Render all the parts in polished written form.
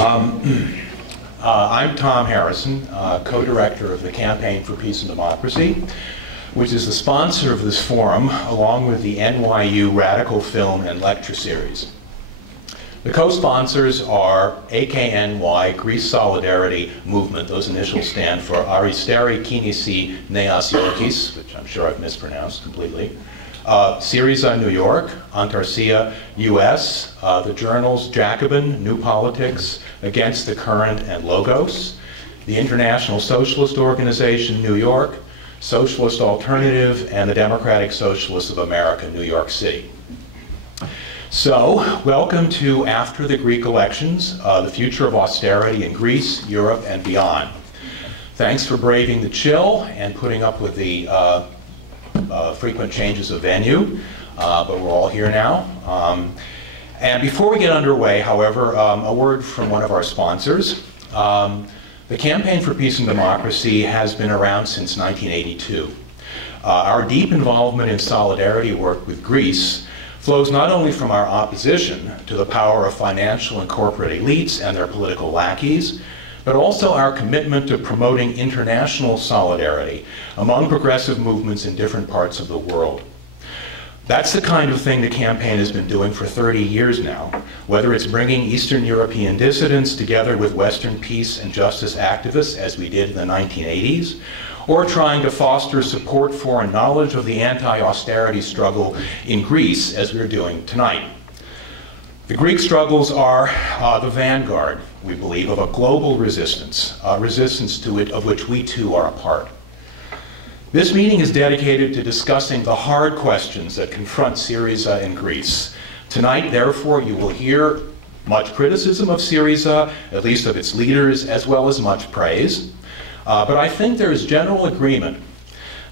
I'm Tom Harrison, co-director of the Campaign for Peace and Democracy, which is the sponsor of this forum, along with the NYU Radical Film and Lecture Series. The co-sponsors are AKNY, Greece Solidarity Movement. Those initials stand for Austerity, which I'm sure I've mispronounced completely. SYRIZA New York, Antarsya US, the journals Jacobin, New Politics, Against the Current, and Logos, the International Socialist Organization, New York, Socialist Alternative, and the Democratic Socialists of America, New York City. So, welcome to After the Greek Elections, the future of austerity in Greece, Europe, and beyond. Thanks for braving the chill and putting up with the frequent changes of venue, but we're all here now. And before we get underway, however, a word from one of our sponsors. The Campaign for Peace and Democracy has been around since 1982. Our deep involvement in solidarity work with Greece flows not only from our opposition to the power of financial and corporate elites and their political lackeys, but also our commitment to promoting international solidarity among progressive movements in different parts of the world. That's the kind of thing the campaign has been doing for 30 years now, whether it's bringing Eastern European dissidents together with Western peace and justice activists, as we did in the 1980s, or trying to foster support for and knowledge of the anti-austerity struggle in Greece, as we're doing tonight. The Greek struggles are the vanguard, we believe, of a global resistance, of which we too are a part. This meeting is dedicated to discussing the hard questions that confront SYRIZA in Greece. Tonight, therefore, you will hear much criticism of SYRIZA, at least of its leaders, as well as much praise. But I think there is general agreement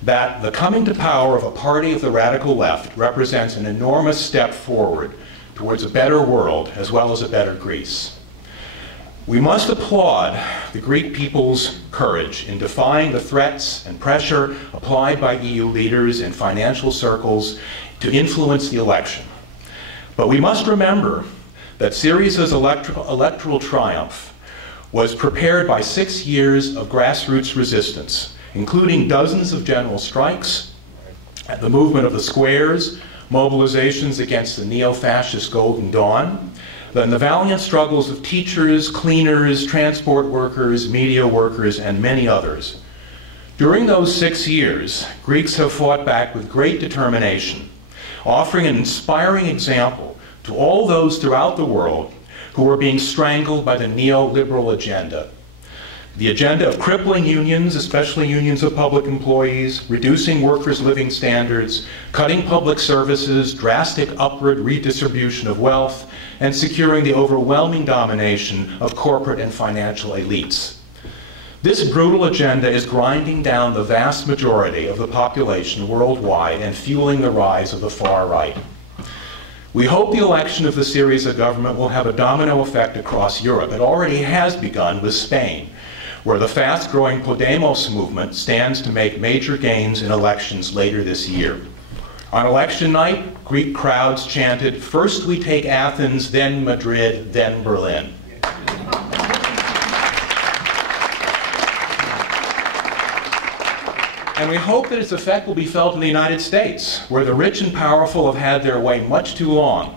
that the coming to power of a party of the radical left represents an enormous step forward towards a better world as well as a better Greece. We must applaud the Greek people's courage in defying the threats and pressure applied by EU leaders and financial circles to influence the election. But we must remember that SYRIZA's electoral triumph was prepared by 6 years of grassroots resistance, including dozens of general strikes, the movement of the squares, mobilizations against the neo-fascist Golden Dawn, then the valiant struggles of teachers, cleaners, transport workers, media workers, and many others. During those 6 years, Greeks have fought back with great determination, offering an inspiring example to all those throughout the world who were being strangled by the neoliberal agenda. The agenda of crippling unions, especially unions of public employees, reducing workers' living standards, cutting public services, drastic upward redistribution of wealth, and securing the overwhelming domination of corporate and financial elites. This brutal agenda is grinding down the vast majority of the population worldwide and fueling the rise of the far right. We hope the election of the SYRIZA government will have a domino effect across Europe. It already has begun with Spain, where the fast-growing Podemos movement stands to make major gains in elections later this year. On election night, Greek crowds chanted, "First we take Athens, then Madrid, then Berlin." And we hope that its effect will be felt in the United States, where the rich and powerful have had their way much too long.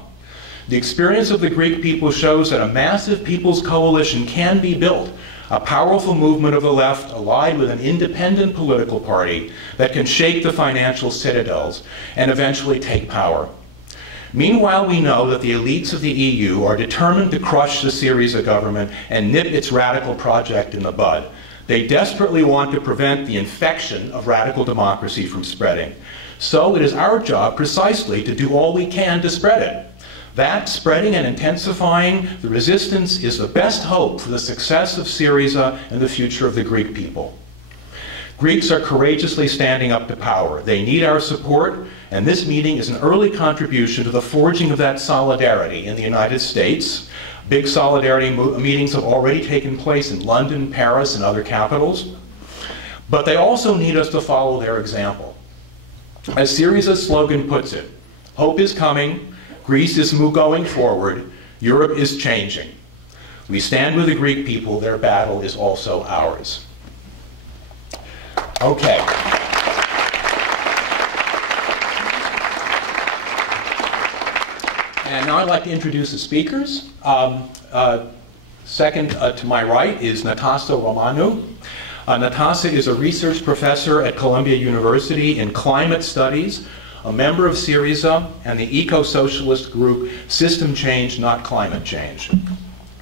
The experience of the Greek people shows that a massive people's coalition can be built, a powerful movement of the left allied with an independent political party that can shake the financial citadels and eventually take power. Meanwhile, we know that the elites of the EU are determined to crush the SYRIZA government and nip its radical project in the bud. They desperately want to prevent the infection of radical democracy from spreading. So it is our job precisely to do all we can to spread it. That, spreading and intensifying the resistance, is the best hope for the success of SYRIZA and the future of the Greek people. Greeks are courageously standing up to power. They need our support, and this meeting is an early contribution to the forging of that solidarity in the United States. Big solidarity meetings have already taken place in London, Paris, and other capitals. But they also need us to follow their example. As SYRIZA's slogan puts it, hope is coming, Greece is going forward, Europe is changing. We stand with the Greek people. Their battle is also ours. Okay. And now I'd like to introduce the speakers. Second to my right is Natassa Romanou. Natassa is a research professor at Columbia University in climate studies, a member of SYRIZA and the eco-socialist group System Change, Not Climate Change.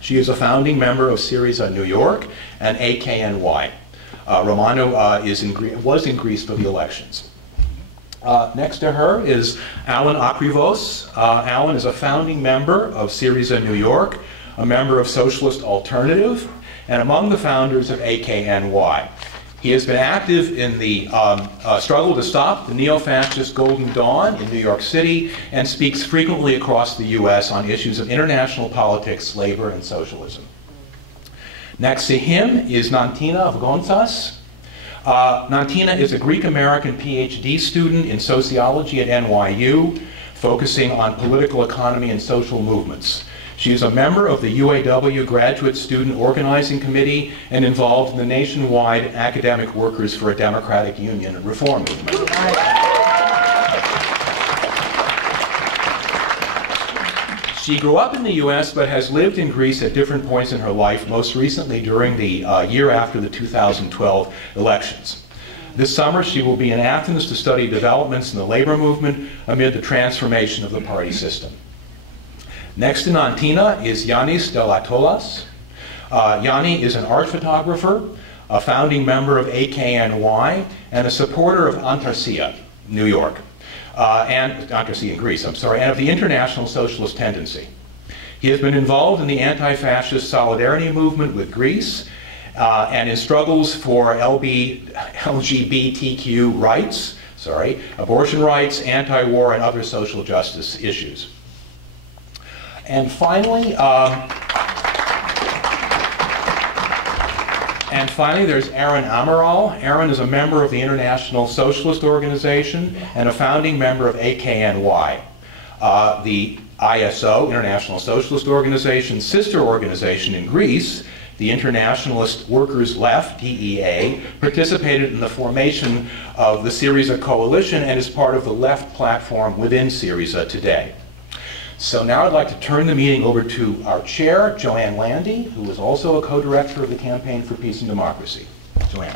She is a founding member of SYRIZA New York and AKNY. Romanou was in Greece for the elections. Next to her is AKRIVOS. Alan is a founding member of SYRIZA New York, a member of Socialist Alternative, and among the founders of AKNY. He has been active in the struggle to stop the neo-fascist Golden Dawn in New York City and speaks frequently across the US on issues of international politics, labor, and socialism. Next to him is Nantina Vgontzas. Nantina is a Greek-American PhD student in sociology at NYU, focusing on political economy and social movements. She is a member of the UAW Graduate Student Organizing Committee and involved in the nationwide Academic Workers for a Democratic Union and Reform movement. She grew up in the US but has lived in Greece at different points in her life, most recently during the year after the 2012 elections. This summer she will be in Athens to study developments in the labor movement amid the transformation of the party system. Next to Nantina is Iannis Delatolas. Yanni is an art photographer, a founding member of AKNY, and a supporter of Antarsya, New York, and Antarsya in Greece, I'm sorry, and of the International Socialist Tendency. He has been involved in the anti-fascist solidarity movement with Greece and in struggles for LGBTQ rights, abortion rights, anti-war, and other social justice issues. And finally, there's Aaron Amaral. Aaron is a member of the International Socialist Organization and a founding member of AKNY. The ISO, International Socialist Organization, sister organization in Greece, the Internationalist Workers Left, DEA, participated in the formation of the SYRIZA coalition and is part of the left platform within SYRIZA today. So now I'd like to turn the meeting over to our chair, JOANNE Landy, who is also a co-director of the Campaign for Peace and Democracy. JOANNE.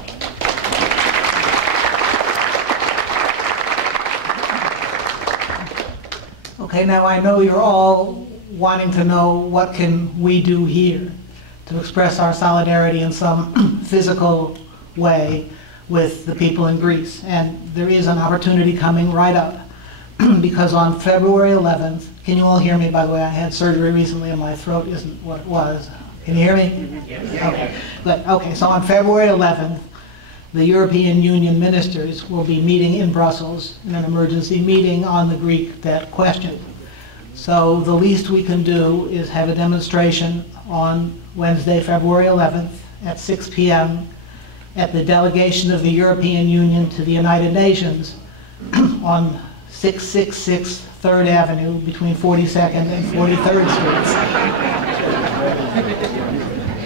Okay, now I know you're all wanting to know what can we do here to express our solidarity in some physical way with the people in Greece. And there is an opportunity coming right up. Because on February 11th, can you all hear me, by the way? I had surgery recently and my throat isn't what it was. Can you hear me? Yes. Okay, good. Okay, so on February 11th, the European Union ministers will be meeting in Brussels in an emergency meeting on the Greek debt question. So the least we can do is have a demonstration on Wednesday, February 11th at 6 p.m. at the delegation of the European Union to the United Nations on 666 3rd Avenue between 42nd and 43rd Streets.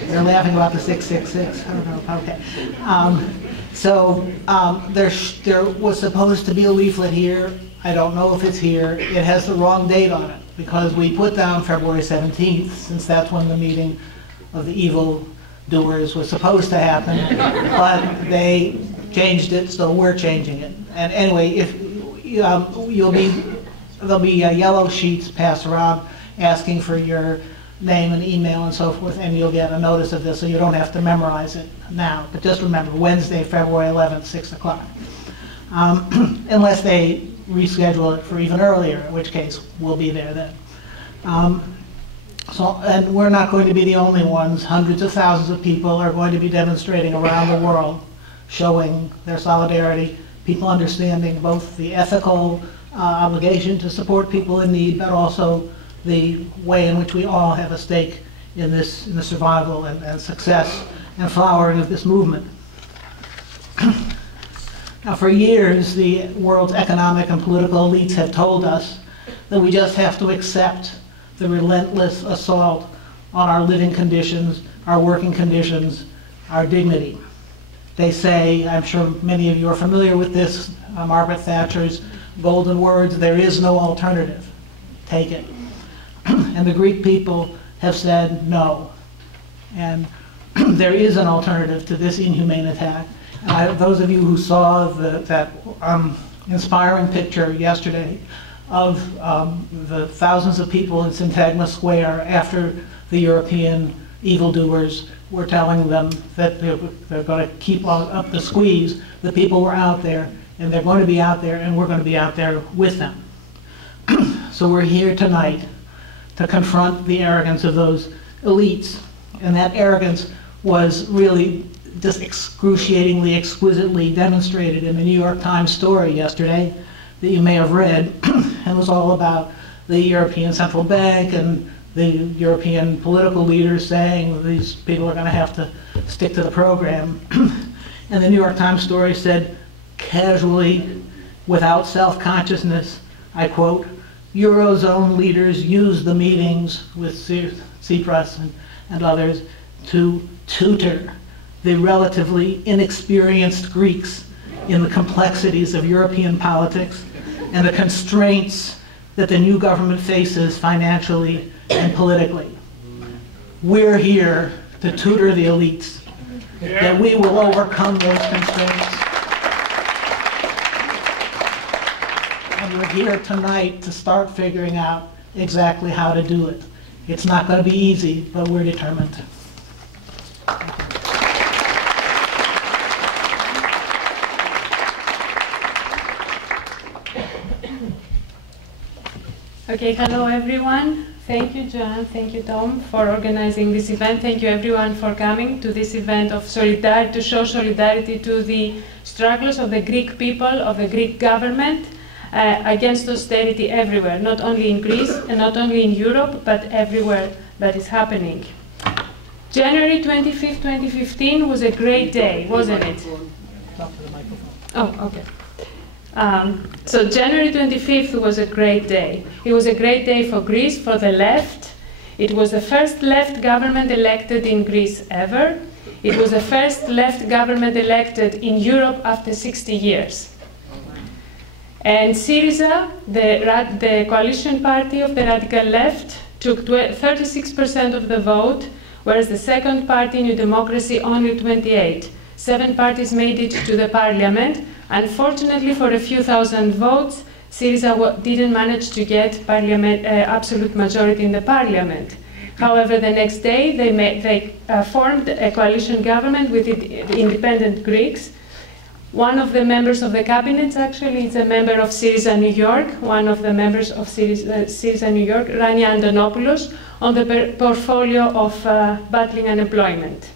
They're laughing about the 666. I don't know. Okay. There was supposed to be a leaflet here. I don't know if it's here. It has the wrong date on it because we put down February 17th since that's when the meeting of the evil doers was supposed to happen, but they changed it, so we're changing it. And anyway, if there'll be yellow sheets passed around asking for your name and email and so forth, and you'll get a notice of this, so you don't have to memorize it now. But just remember, Wednesday, February 11th, 6 o'clock. Unless they reschedule it for even earlier, in which case we'll be there then. And we're not going to be the only ones. Hundreds of thousands of people are going to be demonstrating around the world, showing their solidarity, people understanding both the ethical obligation to support people in need, but also the way in which we all have a stake in this, in the survival and success and flowering of this movement. Now, for years, the world's economic and political elites have told us that we just have to accept the relentless assault on our living conditions, our working conditions, our dignity. They say, I'm sure many of you are familiar with this, Margaret Thatcher's golden words, there is no alternative. Take it. And the Greek people have said no. And there is an alternative to this inhumane attack. Those of you who saw that inspiring picture yesterday of the thousands of people in Syntagma Square after the European evildoers were telling them that they're going to keep up the squeeze, the people were out there, and they're going to be out there, and we're going to be out there with them. So we're here tonight to confront the arrogance of those elites. And that arrogance was really just excruciatingly, exquisitely demonstrated in the New York Times story yesterday that you may have read. And it was all about the European Central Bank and the European political leaders saying these people are going to have to stick to the program. And the New York Times story said, casually, without self-consciousness, I quote, Eurozone leaders use the meetings with Tsipras and others to tutor the relatively inexperienced Greeks in the complexities of European politics and the constraints that the new government faces financially and politically. We're here to tutor the elites, that we will overcome those constraints. And we're here tonight to start figuring out exactly how to do it. It's not going to be easy, but we're determined. Okay, hello everyone. Thank you, Joanne. Thank you, Tom, for organizing this event. Thank you everyone for coming to this event of solidarity, to show solidarity to the struggles of the Greek people, of the Greek government, against austerity everywhere, not only in Greece and not only in Europe, but everywhere that is happening. January 25th, 2015 was a great day, wasn't it? Oh, okay. So January 25th was a great day. It was a great day for Greece, for the left. It was the first left government elected in Greece ever. It was the first left government elected in Europe after 60 years. And SYRIZA, the coalition party of the radical left, took 36% of the vote, whereas the second party, New Democracy, only 28%. 7 parties made it to the parliament. Unfortunately, for a few thousand votes, SYRIZA didn't manage to get absolute majority in the parliament. However, the next day, they formed a coalition government with the independent Greeks. One of the members of the cabinet, actually, is a member of SYRIZA New York, one of the members of SYRIZA New York, Rania Antonopoulos, on the portfolio of battling unemployment.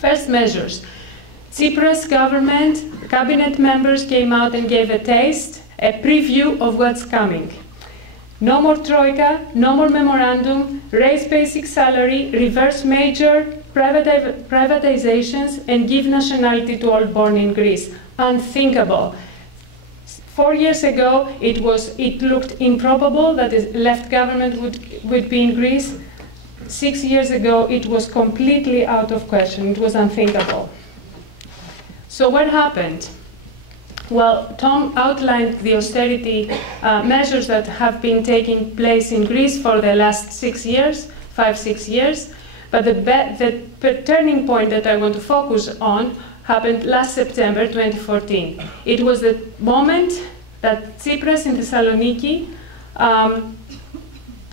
First measures. Tsipras government, cabinet members came out and gave a taste, a preview of what's coming. No more troika, no more memorandum, raise basic salary, reverse major privatizations, and give nationality to all born in Greece. Unthinkable. 4 years ago, it looked improbable that a left government would be in Greece. 6 years ago, it was completely out of question. It was unthinkable. So what happened? Well, Tom outlined the austerity measures that have been taking place in Greece for the last 6 years, 5-6 years. But the turning point that I want to focus on happened last September 2014. It was the moment that Tsipras in Thessaloniki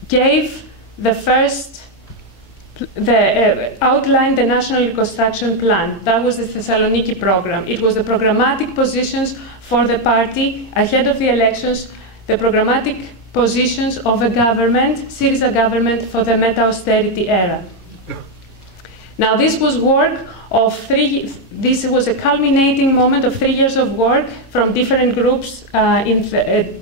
gave the first outlined the National Reconstruction Plan. That was the Thessaloniki program. It was the programmatic positions for the party ahead of the elections, the programmatic positions of a government, SYRIZA government, for the meta-austerity era. Now, this was work of this was a culminating moment of 3 years of work from different groups in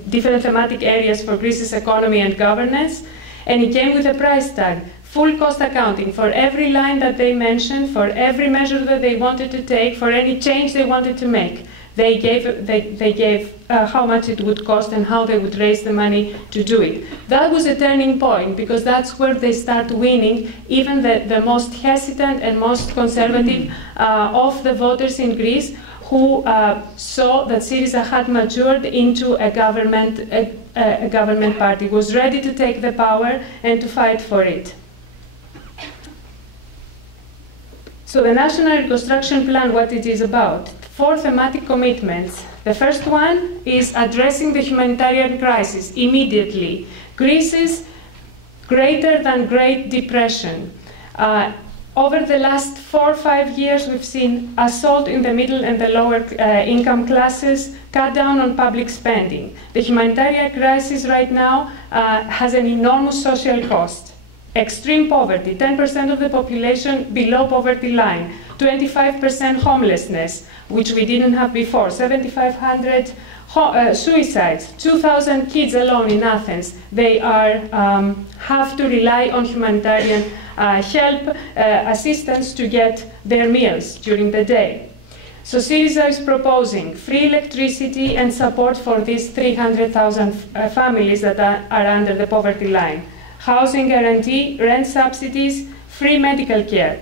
different thematic areas for Greece's economy and governance, and it came with a price tag. Full cost accounting for every line that they mentioned, for every measure that they wanted to take, for any change they wanted to make. They gave how much it would cost and how they would raise the money to do it. That was a turning point, because that's where they start winning even the most hesitant and most conservative of the voters in Greece, who saw that Syriza had matured into a government party, was ready to take the power and to fight for it. So the National Reconstruction Plan, what it is about? 4 thematic commitments. The first one is addressing the humanitarian crisis immediately. Greece's greater than Great Depression. Over the last 4 or 5 years, we've seen assault in the middle and the lower income classes, cut down on public spending. The humanitarian crisis right now has an enormous social cost. Extreme poverty, 10% of the population below poverty line, 25% homelessness, which we didn't have before, 7,500 suicides, 2,000 kids alone in Athens. They have to rely on humanitarian help, assistance to get their meals during the day. So Syriza is proposing free electricity and support for these 300,000 families that are under the poverty line. Housing guarantee, rent subsidies, free medical care,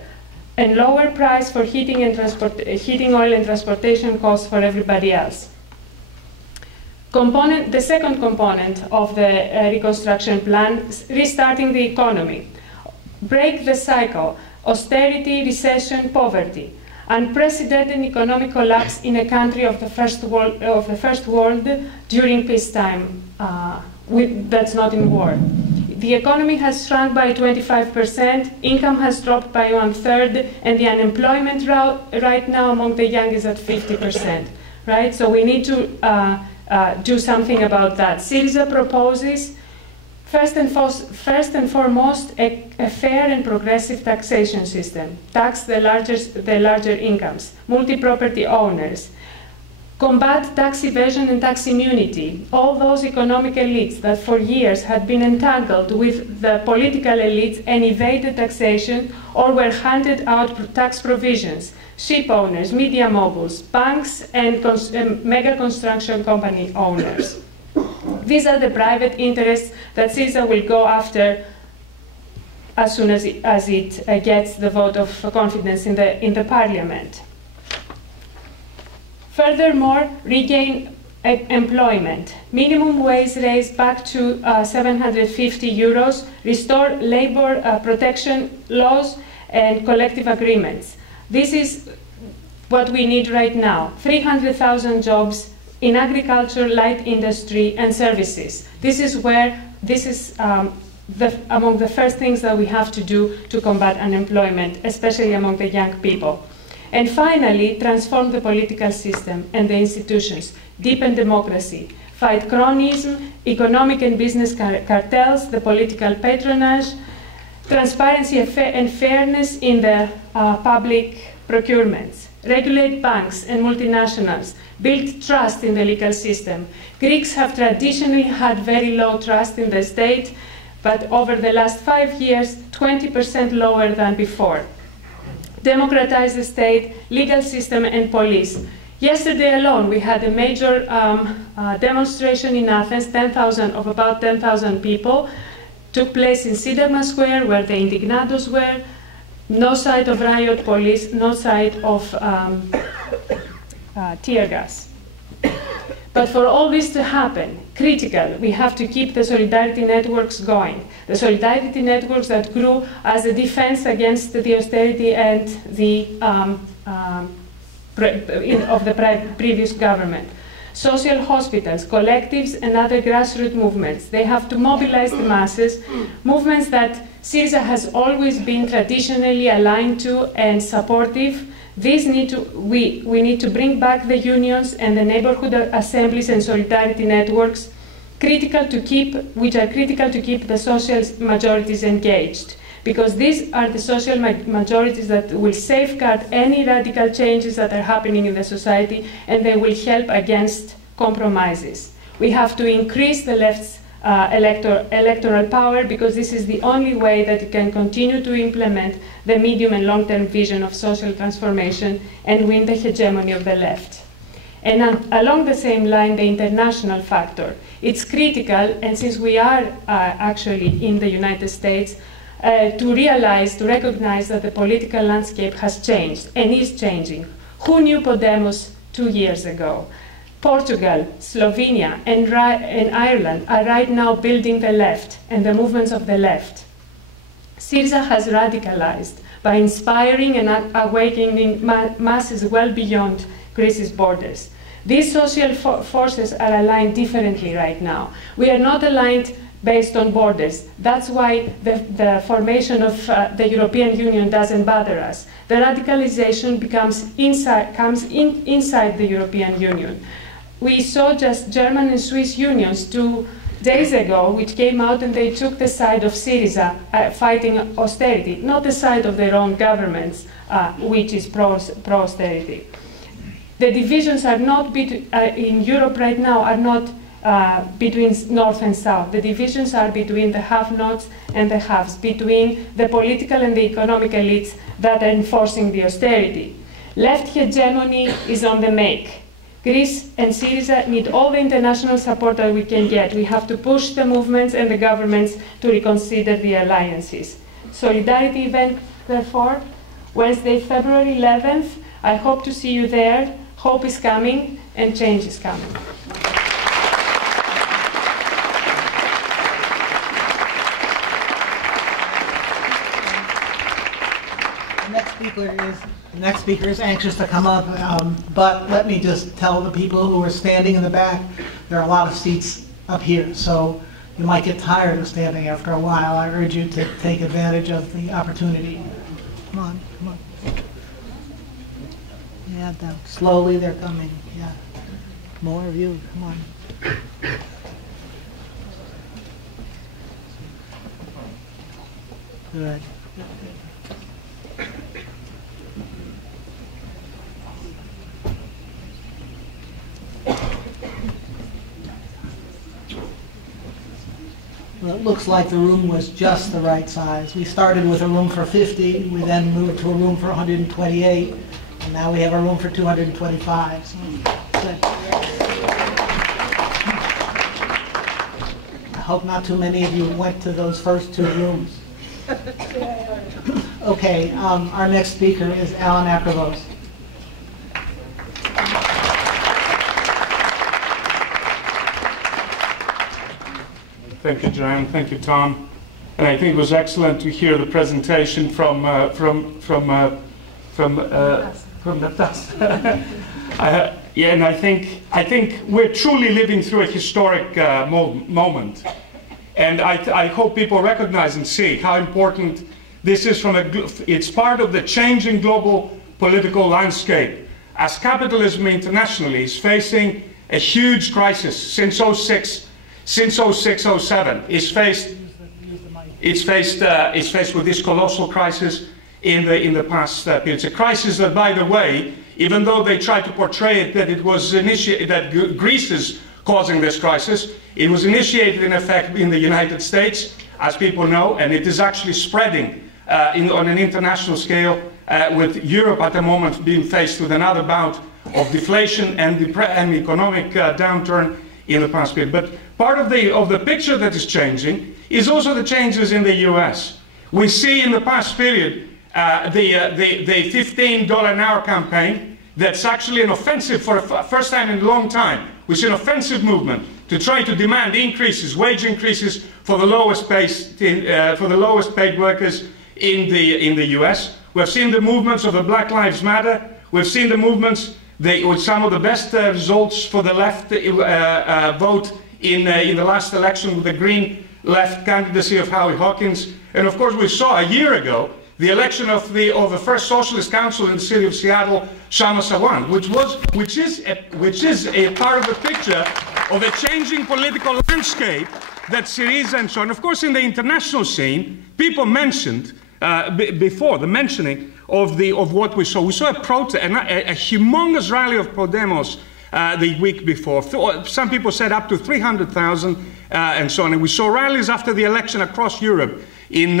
and lower price for heating, oil and transportation costs for everybody else. The second component of the reconstruction plan is restarting the economy. Break the cycle, austerity, recession, poverty. Unprecedented economic collapse in a country of the first world during peacetime, that's not in war. The economy has shrunk by 25%, income has dropped by 1/3, and the unemployment right now among the young is at 50%. Right? So we need to do something about that. Syriza proposes, first and foremost, a fair and progressive taxation system. Tax the larger incomes, multi-property owners. Combat tax evasion and tax immunity. All those economic elites that for years had been entangled with the political elites and evaded taxation or were handed out tax provisions. Ship owners, media moguls, banks, and mega construction company owners. These are the private interests that Syriza will go after as soon as it gets the vote of confidence in the parliament. Furthermore, regain employment. Minimum wage raised back to 750 euros, restore labor protection laws and collective agreements. This is what we need right now. 300,000 jobs in agriculture, light industry, and services. This is among the first things that we have to do to combat unemployment, especially among the young people. And finally, transform the political system and the institutions, deepen democracy, fight cronyism, economic and business cartels, the political patronage, transparency and fairness in the public procurements, regulate banks and multinationals, build trust in the legal system. Greeks have traditionally had very low trust in the state, but over the last 5 years, 20% lower than before. Democratize the state, legal system, and police. Yesterday alone, we had a major demonstration in Athens, about 10,000 people, took place in Syntagma Square, where the indignados were. No sight of riot police, no sight of tear gas. But for all this to happen, critical, we have to keep the solidarity networks going. The solidarity networks that grew as a defense against the austerity and of the previous government. Social hospitals, collectives, and other grassroots movements. They have to mobilize the masses, movements that Syriza has always been traditionally aligned to and supportive. We need to bring back the unions and the neighborhood assemblies and solidarity networks, which are critical to keep the social majorities engaged. Because these are the social majorities that will safeguard any radical changes that are happening in the society, and they will help against compromises. We have to increase the left's electoral power, because this is the only way that it can continue to implement the medium and long-term vision of social transformation and win the hegemony of the left. And along the same line, the international factor. It's critical, and since we are actually in the United States, to recognize that the political landscape has changed and is changing. Who knew Podemos 2 years ago? Portugal, Slovenia, and Ireland are right now building the left and the movements of the left. SYRIZA has radicalized by inspiring and awakening masses well beyond Greece's borders. These social forces are aligned differently right now. We are not aligned based on borders. That's why the formation of the European Union doesn't bother us. The radicalization comes inside the European Union. We saw just German and Swiss unions 2 days ago, which came out and they took the side of SYRIZA fighting austerity, not the side of their own governments, which is pro-austerity. The divisions are not in Europe right now are not between North and South. The divisions are between the have-nots and the haves, between the political and the economic elites that are enforcing the austerity. Left hegemony is on the make. Greece and SYRIZA need all the international support that we can get. We have to push the movements and the governments to reconsider the alliances. Solidarity event, therefore, Wednesday, February 11th. I hope to see you there. Hope is coming and change is coming. The next speaker is anxious to come up, but let me just tell the people who are standing in the back, there are a lot of seats up here, so you might get tired of standing after a while. I urge you to take advantage of the opportunity. Come on, come on. Yeah, slowly they're coming, yeah. More of you, come on. Good. Well, it looks like the room was just the right size. We started with a room for 50, we then moved to a room for 128, and now we have a room for 225. So, I hope not too many of you went to those first 2 rooms. Okay, our next speaker is AKRIVOS. Thank you, Joanne. Thank you, Tom. And I think it was excellent to hear the presentation from Natassa. Yeah, and I think we're truly living through a historic moment, and I hope people recognize and see how important this is. It's part of the changing global political landscape, as capitalism internationally is facing a huge crisis since 06, 07. It's faced with this colossal crisis in the past period. It's a crisis that, by the way, even though they try to portray it that it was that Greece is causing this crisis, it was initiated in effect in the United States, as people know, and it is actually spreading on an international scale, with Europe at the moment being faced with another bout of deflation and economic downturn in the past period. But part of the picture that is changing is also the changes in the US. We see in the past period the $15 an hour campaign. That's actually an offensive for the first time in a long time. We see an offensive movement to try to demand increases, wage increases for the lowest paid workers in the US. We've seen the movements of the Black Lives Matter. We've seen the movements with some of the best results for the left vote in the last election with the Green left candidacy of Howie Hawkins. And of course, we saw a year ago the election of the first socialist council in the city of Seattle, Shama Sawan, which is a part of the picture of a changing political landscape that SYRIZA and so on. Of course, in the international scene, people mentioned before the mentioning of what we saw. We saw a humongous rally of Podemos the week before. Some people said up to 300,000 and so on. And we saw rallies after the election across Europe. In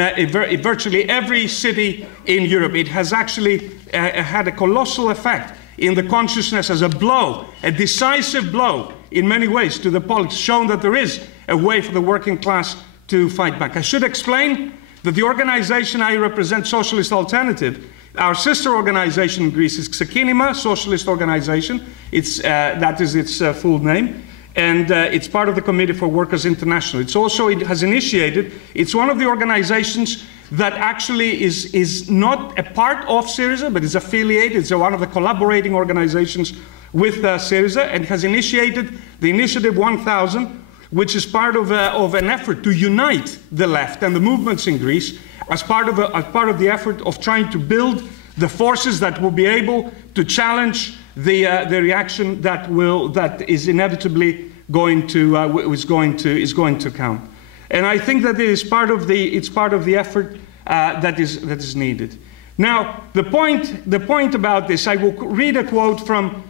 virtually every city in Europe. It has actually had a colossal effect in the consciousness as a blow, a decisive blow in many ways to the politics, shown that there is a way for the working class to fight back. I should explain that the organization I represent, Socialist Alternative, our sister organization in Greece is AKNY, Socialist Organization. That is its full name. And it's part of the Committee for Workers International. It has initiated, it's one of the organizations that actually is not a part of SYRIZA, but is affiliated. It's one of the collaborating organizations with SYRIZA, and has initiated the Initiative 1000, which is part of an effort to unite the left and the movements in Greece as part of the effort of trying to build the forces that will be able to challenge the reaction that is inevitably going to come. And I think that it's part of the effort that is needed. Now, the point about this, I will read a quote from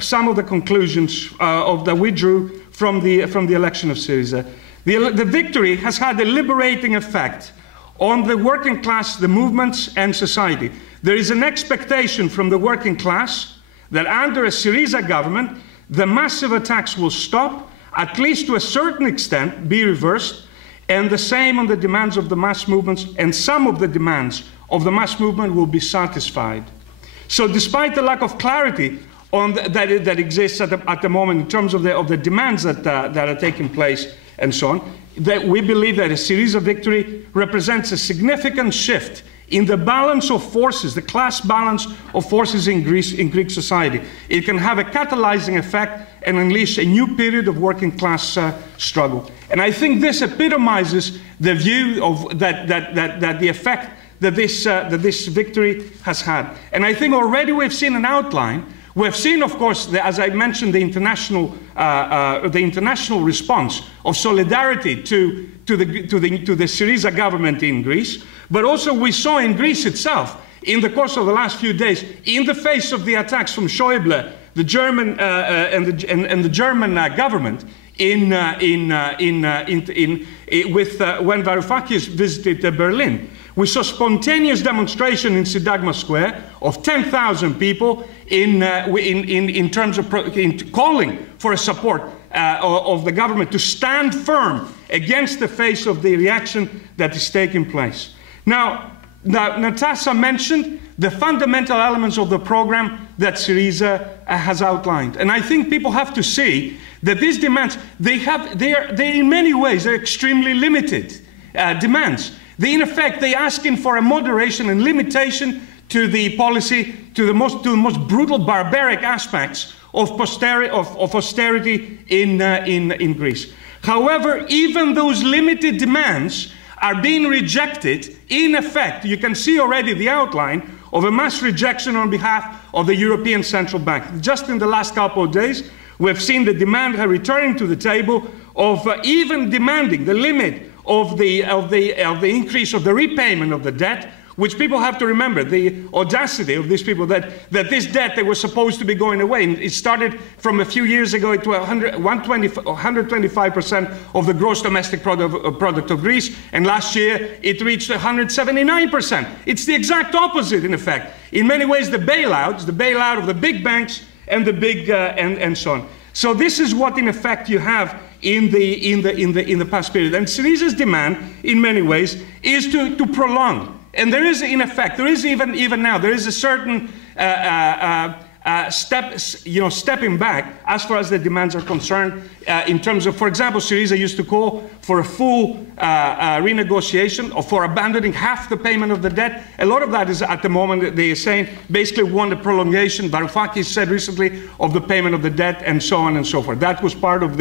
some of the conclusions that we drew from the election of SYRIZA. The victory has had a liberating effect on the working class, the movements, and society. There is an expectation from the working class that under a SYRIZA government, the massive attacks will stop, at least to a certain extent, be reversed, and the same on the demands of the mass movements, and some of the demands of the mass movement will be satisfied. So despite the lack of clarity that exists at the moment in terms of the demands that are taking place and so on, that we believe that a SYRIZA victory represents a significant shift in the balance of forces, the class balance of forces in Greek society. It can have a catalyzing effect and unleash a new period of working class struggle. And I think this epitomizes the view of that the effect that this victory has had. And I think already we've seen an outline. We've seen, of course, as I mentioned, the international response of solidarity to the SYRIZA government in Greece. But also we saw in Greece itself, in the course of the last few days, in the face of the attacks from Schäuble, the German and the German government, when Varoufakis visited Berlin, we saw spontaneous demonstration in Syntagma Square of 10,000 people in terms of calling for a support of the government to stand firm against the face of the reaction that is taking place. Now, Natassa mentioned the fundamental elements of the program that SYRIZA has outlined. And I think people have to see that these demands, they're in many ways, they're extremely limited demands. In effect, they're asking for a moderation and limitation to the policy, to the most brutal, barbaric aspects of austerity in Greece. However, even those limited demands are being rejected. In effect, you can see already the outline of a mass rejection on behalf of the European Central Bank. Just in the last couple of days, we've seen the demand returning to the table of even demanding the limit of the increase of the repayment of the debt, which people have to remember, the audacity of these people, that this debt that was supposed to be going away. And it started from a few years ago to 125% of the gross domestic product of Greece, and last year it reached 179%. It's the exact opposite, in effect. In many ways, the bailout of the big banks and the big and so on. So this is what, in effect, you have in the past period. And SYRIZA's demand, in many ways, is to prolong. And there is, in effect, there is even now, there is a certain stepping back as far as the demands are concerned in terms of, for example, SYRIZA used to call for a full renegotiation or for abandoning half the payment of the debt. A lot of that is, at the moment, they are saying, basically want a prolongation. Varoufakis said recently of the payment of the debt and so on and so forth. That was part of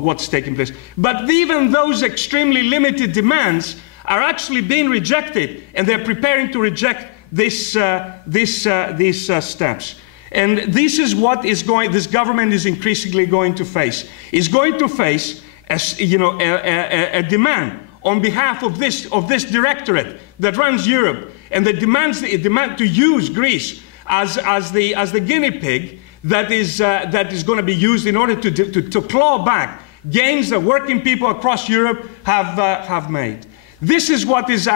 what's taking place. But even those extremely limited demands are actually being rejected, and they're preparing to reject these steps. And this is what this government is increasingly going to face. It's going to face a demand on behalf of this directorate that runs Europe, and the demand to use Greece as the guinea pig that is going to be used in order to claw back gains that working people across Europe have made. This is what is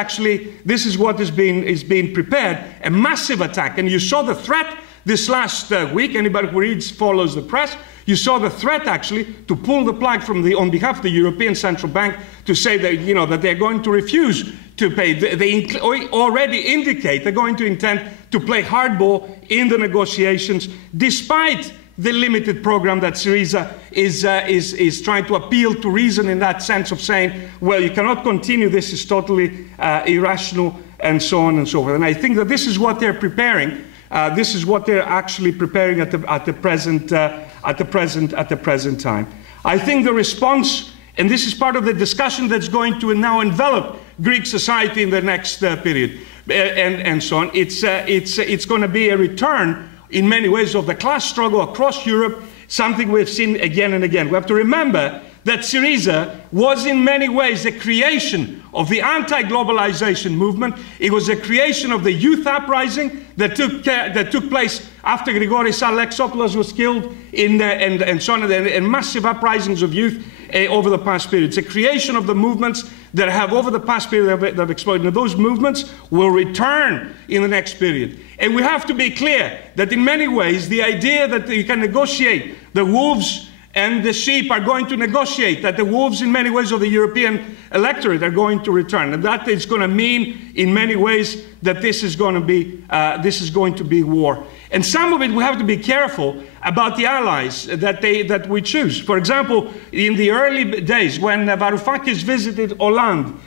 being prepared, a massive attack. And you saw the threat this last week. Anybody who follows the press, you saw the threat actually to pull the plug on behalf of the European Central Bank to say that, that they're going to refuse to pay. They already indicate they're going to intend to play hardball in the negotiations, despite the limited program that SYRIZA is trying to appeal to reason in that sense of saying, well, you cannot continue, this is totally irrational, and so on and so forth. And I think that this is what they're preparing. This is what they're actually preparing at the present time. I think the response, and this is part of the discussion that's going to now envelop Greek society in the next period, and so on. It's going to be a return, in many ways, of the class struggle across Europe, something we've seen again and again. We have to remember that SYRIZA was in many ways the creation of the anti-globalization movement. It was a creation of the youth uprising that took place after Grigoris Alexopoulos was killed, and so on, and massive uprisings of youth over the past period. It's a creation of the movements that have, over the past period, that have exploded. And those movements will return in the next period. And we have to be clear that in many ways, the idea that you can negotiate, the wolves and the sheep are going to negotiate, that the wolves in many ways of the European electorate are going to return. And that is going to mean in many ways that this is going to be war. And some of it we have to be careful about the allies that we choose. For example, in the early days when Varoufakis visited Hollande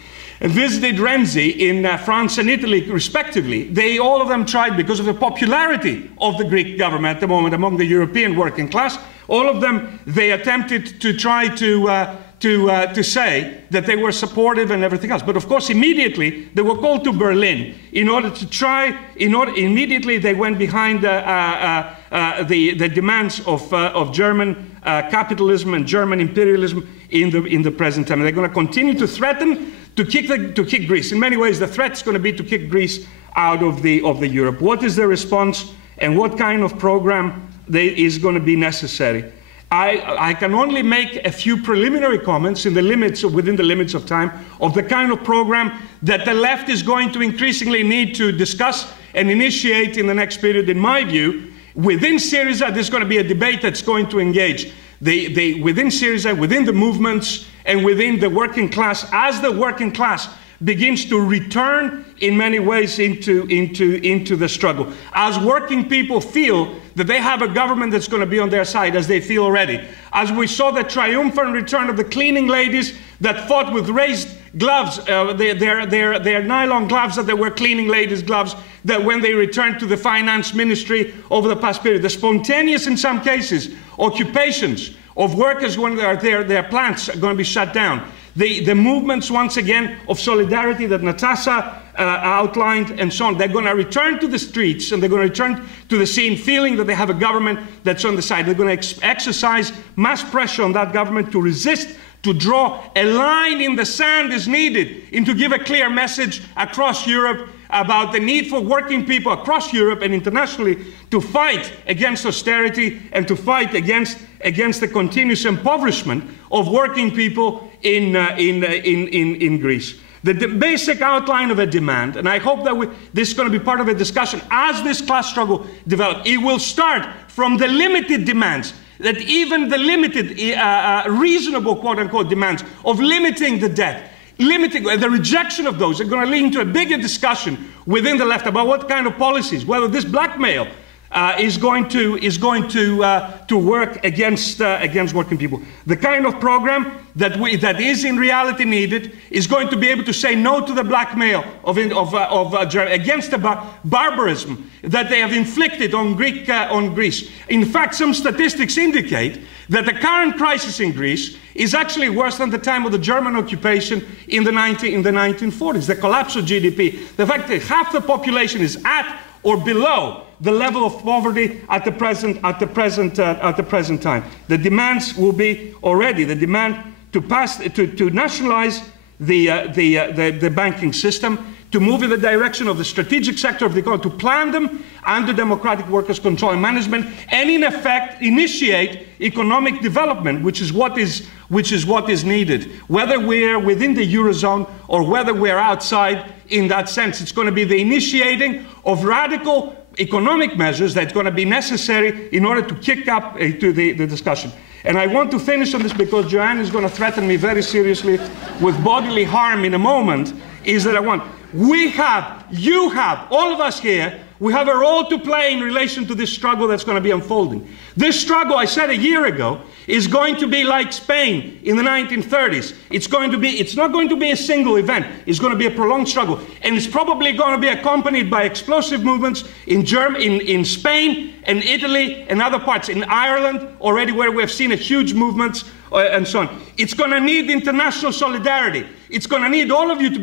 and visited Renzi in France and Italy respectively, all of them tried, because of the popularity of the Greek government at the moment among the European working class, all of them, they attempted to try to say that they were supportive and everything else. But of course, immediately they were called to Berlin immediately they went behind the demands of German capitalism and German imperialism in the present time. And they're going to continue to threaten to kick Greece. In many ways, the threat is going to be to kick Greece out of the Europe. What is the response, and what kind of program is going to be necessary? I can only make a few preliminary comments within the limits of time of the kind of program that the left is going to increasingly need to discuss and initiate in the next period. In my view, within SYRIZA, there's going to be a debate that's going to engage within SYRIZA, within the movements, and within the working class, as the working class begins to return in many ways into the struggle. As working people feel that they have a government that's going to be on their side, as they feel already. As we saw the triumphant return of the cleaning ladies that fought with raised gloves, their nylon gloves that they were cleaning ladies' gloves, that when they returned to the finance ministry over the past period. The spontaneous, in some cases, occupations of workers when their plants are going to be shut down. The movements, once again, of solidarity that Natassa outlined and so on, they're going to return to the streets, and they're going to return to the scene feeling that they have a government that's on the side. They're going to exercise mass pressure on that government to resist, to draw a line in the sand is needed, and to give a clear message across Europe about the need for working people across Europe and internationally to fight against austerity and to fight against the continuous impoverishment of working people in Greece. The basic outline of a demand, and I hope that this is going to be part of a discussion as this class struggle develops. It will start from the limited demands, that even the limited, reasonable, quote-unquote, demands of limiting the debt, limiting the rejection of those are going to lead to a bigger discussion within the left about what kind of policies, whether this blackmail is going to work against working people. The kind of program that is in reality needed is going to be able to say no to the blackmail against the barbarism that they have inflicted on Greece. In fact, some statistics indicate that the current crisis in Greece is actually worse than the time of the German occupation in the 1940s. The collapse of GDP, the fact that half the population is at or below the level of poverty at the present time. The demands will be already the demand to nationalize the banking system, to move in the direction of the strategic sector of the economy, to plan them under democratic workers' control and management, and in effect initiate economic development, which is what is needed. Whether we're within the Eurozone or whether we're outside, in that sense, it's going to be the initiating of radical economic measures that's going to be necessary in order to kick up to the discussion. And I want to finish on this because Joanne is going to threaten me very seriously with bodily harm in a moment, is that we have, you have, all of us here, we have a role to play in relation to this struggle that's going to be unfolding. This struggle, I said a year ago, is going to be like Spain in the 1930s. It's not going to be a single event. It's going to be a prolonged struggle. And it's probably going to be accompanied by explosive movements in Spain and Italy and other parts, in Ireland already, where we have seen a huge movements and so on. It's going to need international solidarity. It's going to need all of you to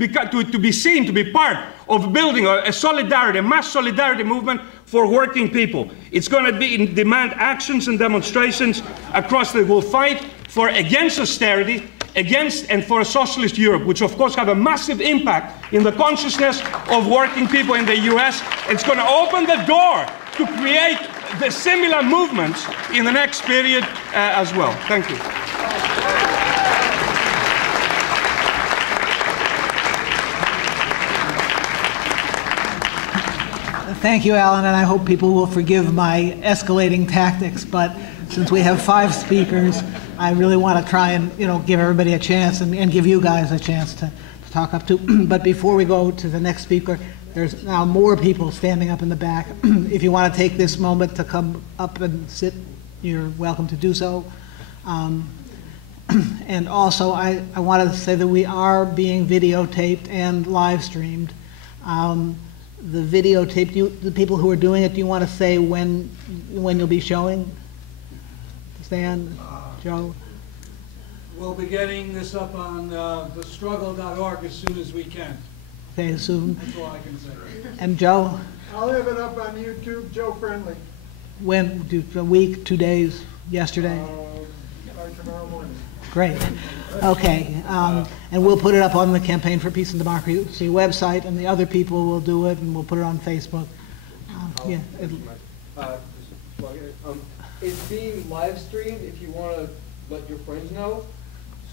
be seen, to be part of building a solidarity, a mass solidarity movement for working people. It's going to demand actions and demonstrations across the world. Fight against austerity, and for a socialist Europe, which of course have a massive impact in the consciousness of working people in the US. It's going to open the door to create the similar movements in the next period as well. Thank you. Thank you, Alan, and I hope people will forgive my escalating tactics, but since we have 5 speakers, I really want to try and give everybody a chance and give you guys a chance to talk up to. But before we go to the next speaker, there's now more people standing up in the back. If you want to take this moment to come up and sit, you're welcome to do so. And also, I want to say that we are being videotaped and live streamed. The videotape, the people who are doing it, do you want to say when you'll be showing? Stan, Joe? We'll be getting this up on thestruggle.org as soon as we can. Okay, soon. That's all I can say. And Joe? I'll have it up on YouTube, Joe Friendly. When? A week, 2 days, yesterday? By tomorrow morning. Great. Okay. And we'll put it up on the Campaign for Peace and Democracy website, and the other people will do it, and we'll put it on Facebook. Yeah. It's being live streamed. If you want to let your friends know,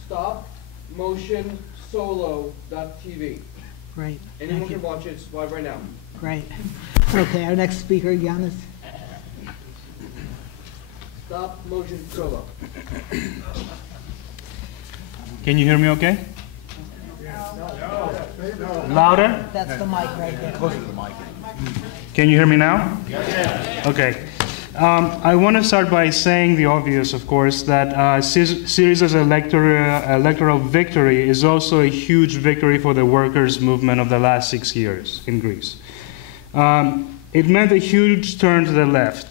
stopmotionsolo.tv. Great. Anyone can watch it. It's live right now. Great. Okay, our next speaker, Iannis. Stop Motion Solo. Can you hear me okay? Louder? That's the mic right there. Can you hear me now? Yes. Okay. I want to start by saying the obvious, of course, that Syriza's electoral victory is also a huge victory for the workers' movement of the last 6 years in Greece. It meant a huge turn to the left.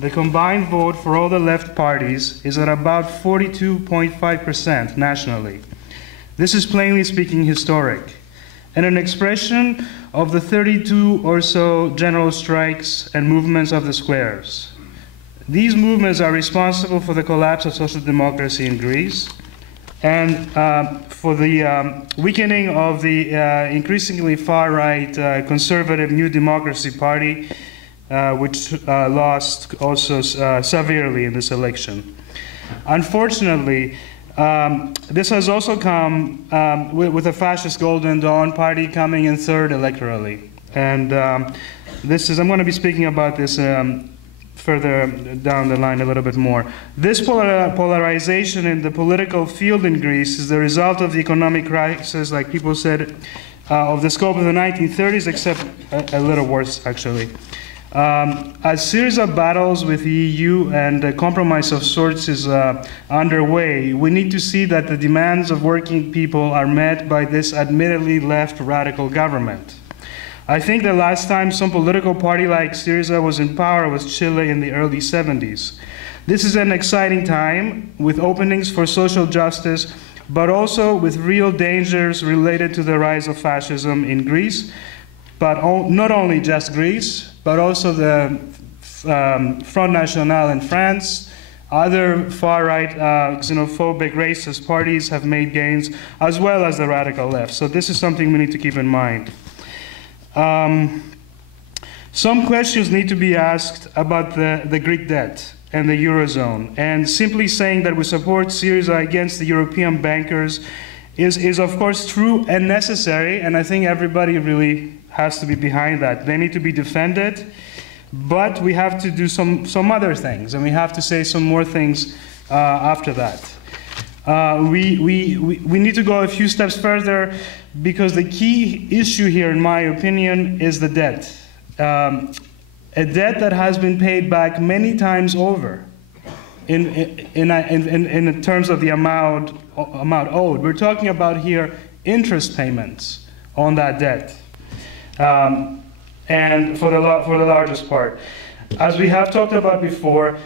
The combined vote for all the left parties is at about 42.5% nationally. This is plainly speaking historic, and an expression of the 32 or so general strikes and movements of the squares. These movements are responsible for the collapse of social democracy in Greece and for the weakening of the increasingly far-right conservative New Democracy Party, which lost also severely in this election. Unfortunately, this has also come with the fascist Golden Dawn Party coming in third electorally. And I'm going to be speaking about this further down the line a little bit more. This polarization in the political field in Greece is the result of the economic crisis, like people said, of the scope of the 1930s, except a little worse, actually. As Syriza battles with the EU and a compromise of sorts is underway, we need to see that the demands of working people are met by this admittedly left radical government. I think the last time some political party like Syriza was in power was Chile in the early 70s. This is an exciting time with openings for social justice, but also with real dangers related to the rise of fascism in Greece, but not only just Greece, but also the Front National in France. Other far-right xenophobic racist parties have made gains, as well as the radical left. So this is something we need to keep in mind. Some questions need to be asked about the Greek debt and the Eurozone. And simply saying that we support Syriza against the European bankers is of course true and necessary, and I think everybody really has to be behind that. They need to be defended, but we have to do some other things, and we have to say some more things after that. We need to go a few steps further, because the key issue here, in my opinion, is the debt. A debt that has been paid back many times over in terms of the amount owed. We're talking about here interest payments on that debt, and for the largest part. As we have talked about before,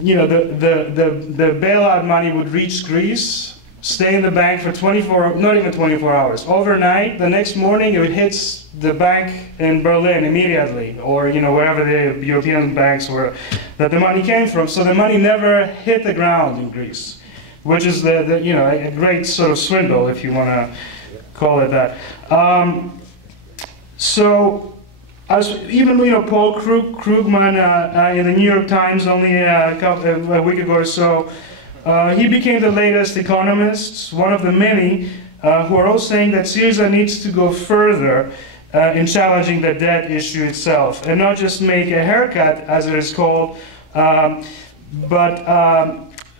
you know, the bailout money would reach Greece, stay in the bank for 24, not even 24 hours, overnight. The next morning it hits the bank in Berlin immediately, or, you know, wherever the European banks were that the money came from. So the money never hit the ground in Greece, which is you know, a great sort of swindle, if you want to call it that. So, as even, you know, Paul Krugman in the New York Times only a week ago or so, he became the latest economist, one of the many who are all saying that Syriza needs to go further in challenging the debt issue itself, and not just make a haircut, as it is called, but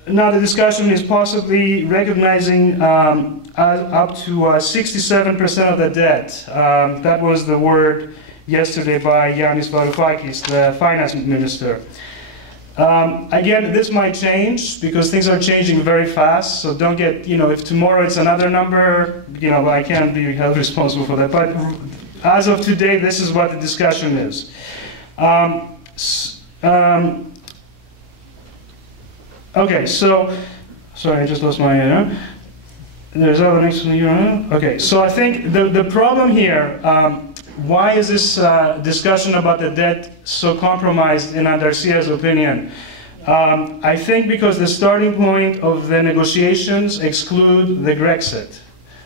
now the discussion is possibly recognizing up to 67% of the debt. That was the word yesterday by Iannis Delatolas, the finance minister. Again, this might change because things are changing very fast, so don't get, you know, if tomorrow it's another number, you know, I can't be held responsible for that. But as of today, this is what the discussion is. Okay, so, sorry, I just lost my, there's other next to you. Okay, so I think the problem here, why is this discussion about the debt so compromised in Antarsya's opinion? I think because the starting point of the negotiations exclude the Grexit.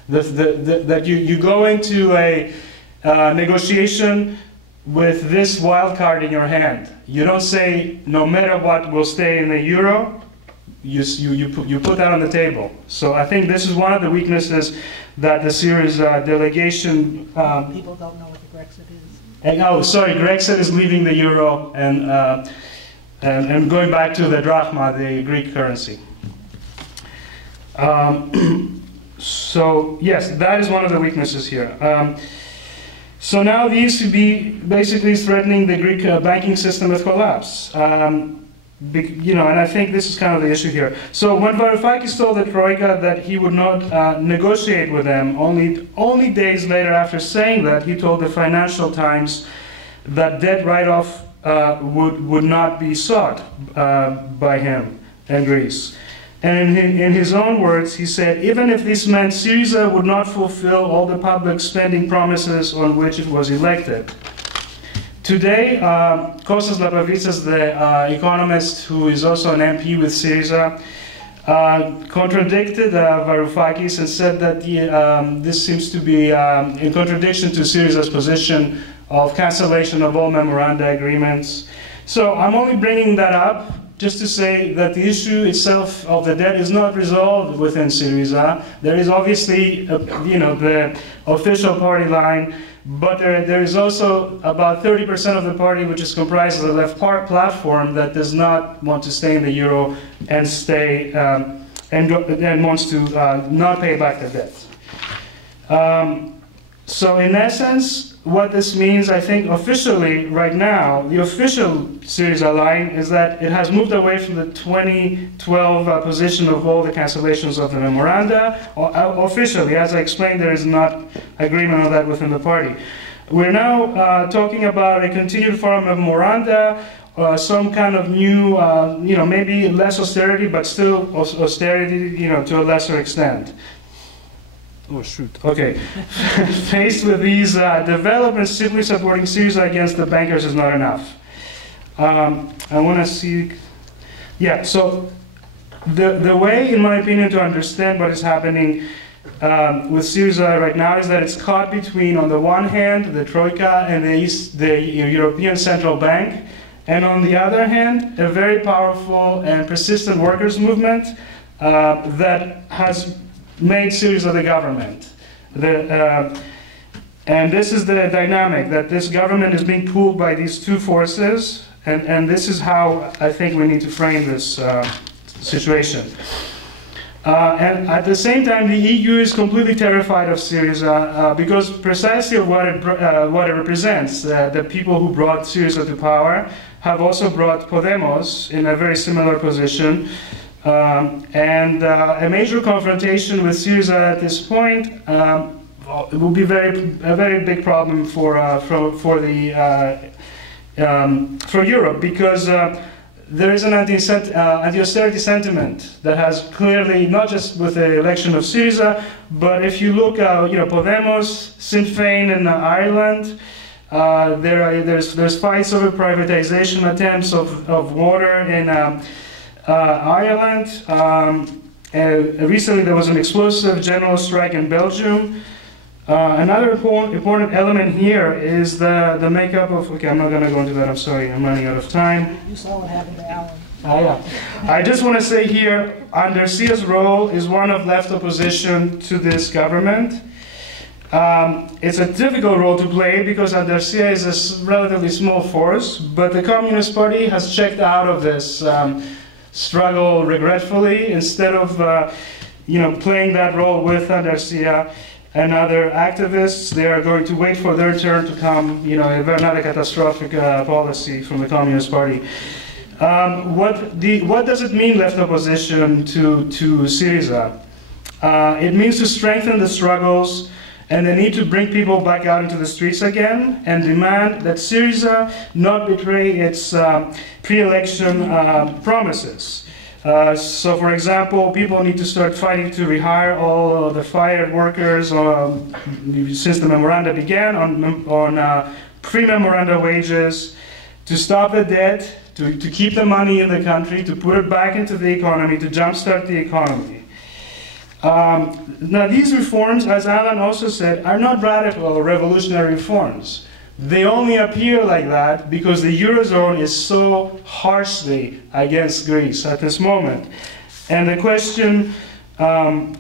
That you go into a negotiation with this wild card in your hand. You don't say, no matter what, we'll stay in the euro. You put that on the table. So I think this is one of the weaknesses that the Syriza delegation... People don't know what the Grexit is. Oh, sorry, Grexit is leaving the euro and going back to the drachma, the Greek currency. So yes, that is one of the weaknesses here. So now the ECB basically is threatening the Greek banking system with collapse. You know, and I think this is kind of the issue here. So when Varoufakis told the Troika that he would not negotiate with them, only days later after saying that, he told the Financial Times that debt write-off would not be sought by him and Greece. And in his own words, he said, even if this meant Syriza would not fulfill all the public spending promises on which it was elected. Today, Kostas Lapavitsas, the economist who is also an MP with Syriza, contradicted Varoufakis and said that this seems to be in contradiction to Syriza's position of cancellation of all memoranda agreements. So I'm only bringing that up just to say that the issue itself of the debt is not resolved within Syriza. There is obviously, you know, the official party line, but there is also about 30% of the party which is comprised of the left platform that does not want to stay in the euro and stay and wants to not pay back the debt. So in essence, what this means, I think, officially right now, the official Syriza line is that it has moved away from the 2012 position of all the cancellations of the memoranda. Officially, as I explained, there is not agreement on that within the party. We're now talking about a continued form of memoranda, some kind of new, you know, maybe less austerity, but still austerity, you know, to a lesser extent. Oh, shoot. Okay. Faced with these developments, simply supporting Syriza against the bankers is not enough. I want to see... Yeah, so the way, in my opinion, to understand what is happening with Syriza right now is that it's caught between, on the one hand, the Troika and the European Central Bank, and on the other hand, a very powerful and persistent workers' movement that has made Syriza the government. And this is the dynamic, that this government is being pulled by these two forces, and this is how I think we need to frame this situation. And at the same time, the EU is completely terrified of Syriza because precisely of what it represents. The people who brought Syriza to power have also brought Podemos in a very similar position. And a major confrontation with Syriza at this point it will be a very big problem for Europe, because there is an anti-austerity sentiment that has clearly, not just with the election of Syriza, but if you look, Podemos, Sinn Féin in Ireland, there's fights over privatization attempts of water in Ireland. Recently there was an explosive general strike in Belgium. Another important element here is the makeup of, okay, I'm not going to go into that, I'm sorry, I'm running out of time. You saw what happened to Alan. Yeah. I just want to say here, Antarsia's role is one of left opposition to this government. It's a difficult role to play because Antarsia is a relatively small force, but the Communist Party has checked out of this struggle regretfully. Instead of playing that role with Antarsia and other activists, they are going to wait for their turn to come, another catastrophic policy from the Communist Party. What does it mean, left opposition to Syriza? It means to strengthen the struggles and the need to bring people back out into the streets again and demand that Syriza not betray its pre-election promises. So, for example, people need to start fighting to rehire all of the fired workers since the memoranda began on pre-memoranda wages, to stop the debt, to keep the money in the country, to put it back into the economy, to jumpstart the economy. Now, these reforms, as Alan also said, are not radical or revolutionary reforms. They only appear like that because the Eurozone is so harshly against Greece at this moment. And the question of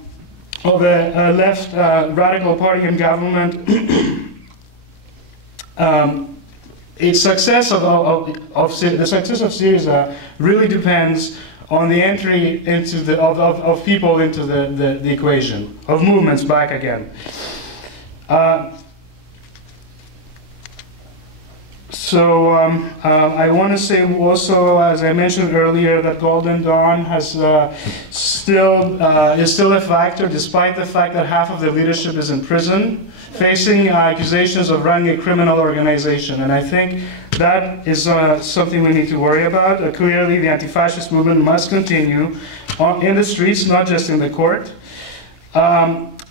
a left radical party in government, the success of Syriza really depends on the entry into of people into the equation, of movements back again. I want to say also, as I mentioned earlier, that Golden Dawn has is still a factor, despite the fact that half of the leadership is in prison, facing accusations of running a criminal organization. And I think that is something we need to worry about. Clearly, the anti-fascist movement must continue in the streets, not just in the court.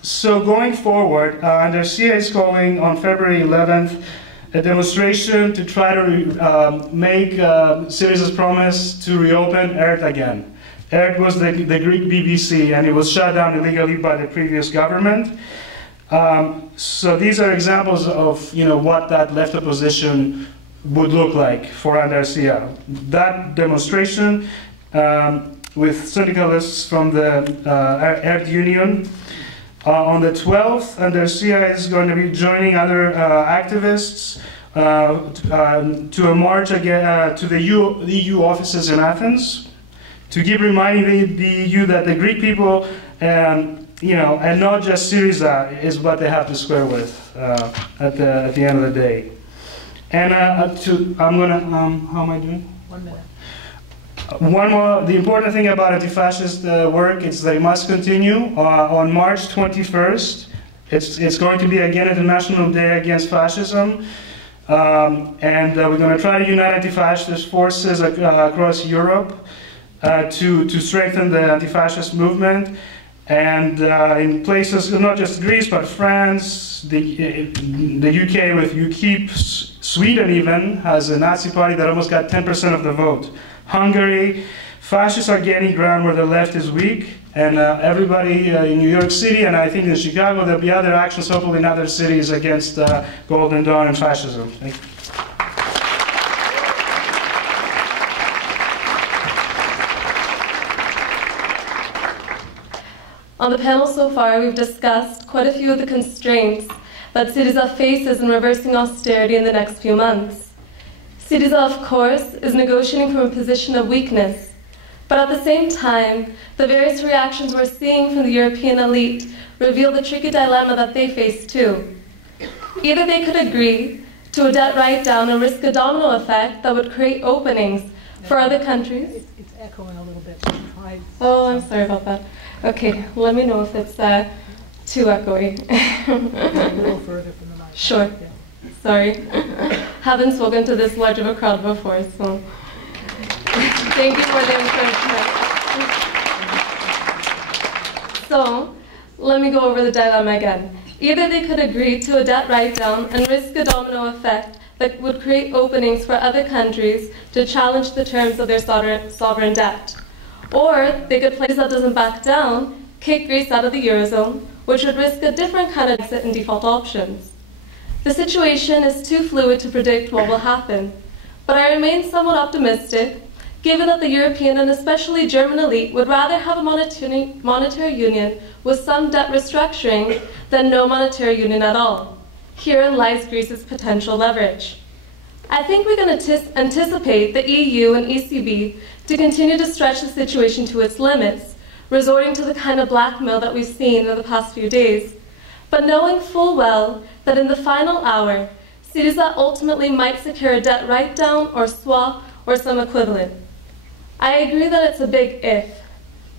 So going forward, Antarsya is calling on February 11th a demonstration to try to make Syriza's promise to reopen ERT again. ERT was the Greek BBC, and it was shut down illegally by the previous government. So these are examples of what that left opposition would look like for Antarsya. That demonstration with syndicalists from the ERT union. On the 12th, Antarsya is going to be joining other activists to a march again, to the EU offices in Athens, to keep reminding the EU that the Greek people, and not just Syriza, is what they have to square with at the end of the day. And I'm gonna, how am I doing? 1 minute. One more, the important thing about anti-fascist work is that it must continue. On March 21st, it's going to be again International Day Against Fascism. And we're going to try to unite anti-fascist forces across Europe to strengthen the anti-fascist movement. And in places, not just Greece, but France, the UK with UKIP, Sweden even has a Nazi party that almost got 10% of the vote. Hungary, fascists are gaining ground where the left is weak. And everybody in New York City, and I think in Chicago, there'll be other actions, hopefully in other cities, against Golden Dawn and fascism. Thank you. On the panel so far, we've discussed quite a few of the constraints that SYRIZA faces in reversing austerity in the next few months. SYRIZA, of course, is negotiating from a position of weakness, but at the same time, the various reactions we're seeing from the European elite reveal the tricky dilemma that they face too. Either they could agree to a debt write-down and risk a domino effect that would create openings for other countries. It's echoing a little bit. Oh, I'm sorry about that. Okay, let me know if it's too echoey. A little further from the mic. Sure. Sorry. Haven't spoken to this large of a crowd before, so thank you for the encouragement. So, let me go over the dilemma again. Either they could agree to a debt write-down and risk a domino effect that would create openings for other countries to challenge the terms of their sovereign debt. Or they could play that doesn't back down, kick Greece out of the Eurozone, which would risk a different kind of exit and default options. The situation is too fluid to predict what will happen, but I remain somewhat optimistic, given that the European and especially German elite would rather have a monetary union with some debt restructuring than no monetary union at all. Herein lies Greece's potential leverage. I think we can anticipate the EU and ECB to continue to stretch the situation to its limits, resorting to the kind of blackmail that we've seen in the past few days, but knowing full well that in the final hour, SYRIZA ultimately might secure a debt write-down or swap or some equivalent. I agree that it's a big if,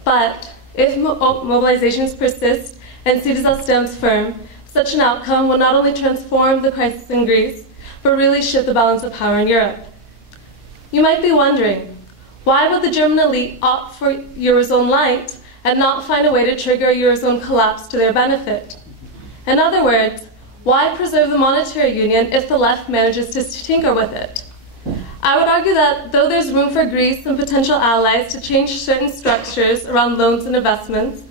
but if mobilizations persist and SYRIZA stands firm, such an outcome will not only transform the crisis in Greece, but really shift the balance of power in Europe. You might be wondering, why would the German elite opt for Eurozone light and not find a way to trigger a Eurozone collapse to their benefit? In other words, why preserve the monetary union if the left manages to tinker with it? I would argue that though there's room for Greece and potential allies to change certain structures around loans and investments,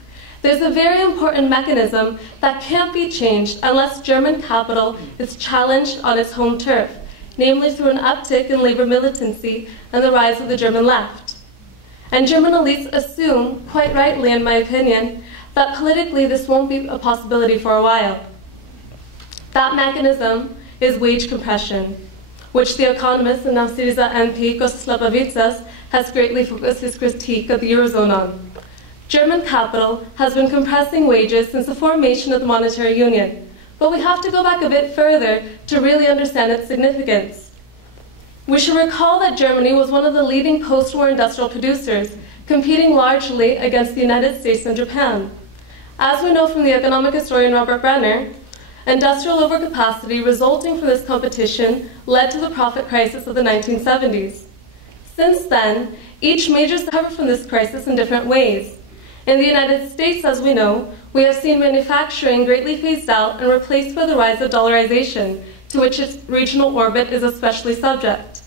there's a very important mechanism that can't be changed unless German capital is challenged on its home turf, namely through an uptick in labor militancy and the rise of the German left. And German elites assume, quite rightly in my opinion, that politically this won't be a possibility for a while. That mechanism is wage compression, which the economist and now SYRIZA MP Iannis Delatolas has greatly focused his critique of the Eurozone on. German capital has been compressing wages since the formation of the monetary union, but we have to go back a bit further to really understand its significance. We should recall that Germany was one of the leading post-war industrial producers, competing largely against the United States and Japan. As we know from the economic historian Robert Brenner, industrial overcapacity resulting from this competition led to the profit crisis of the 1970s. Since then, each major suffered from this crisis in different ways. In the United States, as we know, we have seen manufacturing greatly phased out and replaced by the rise of dollarization, to which its regional orbit is especially subject.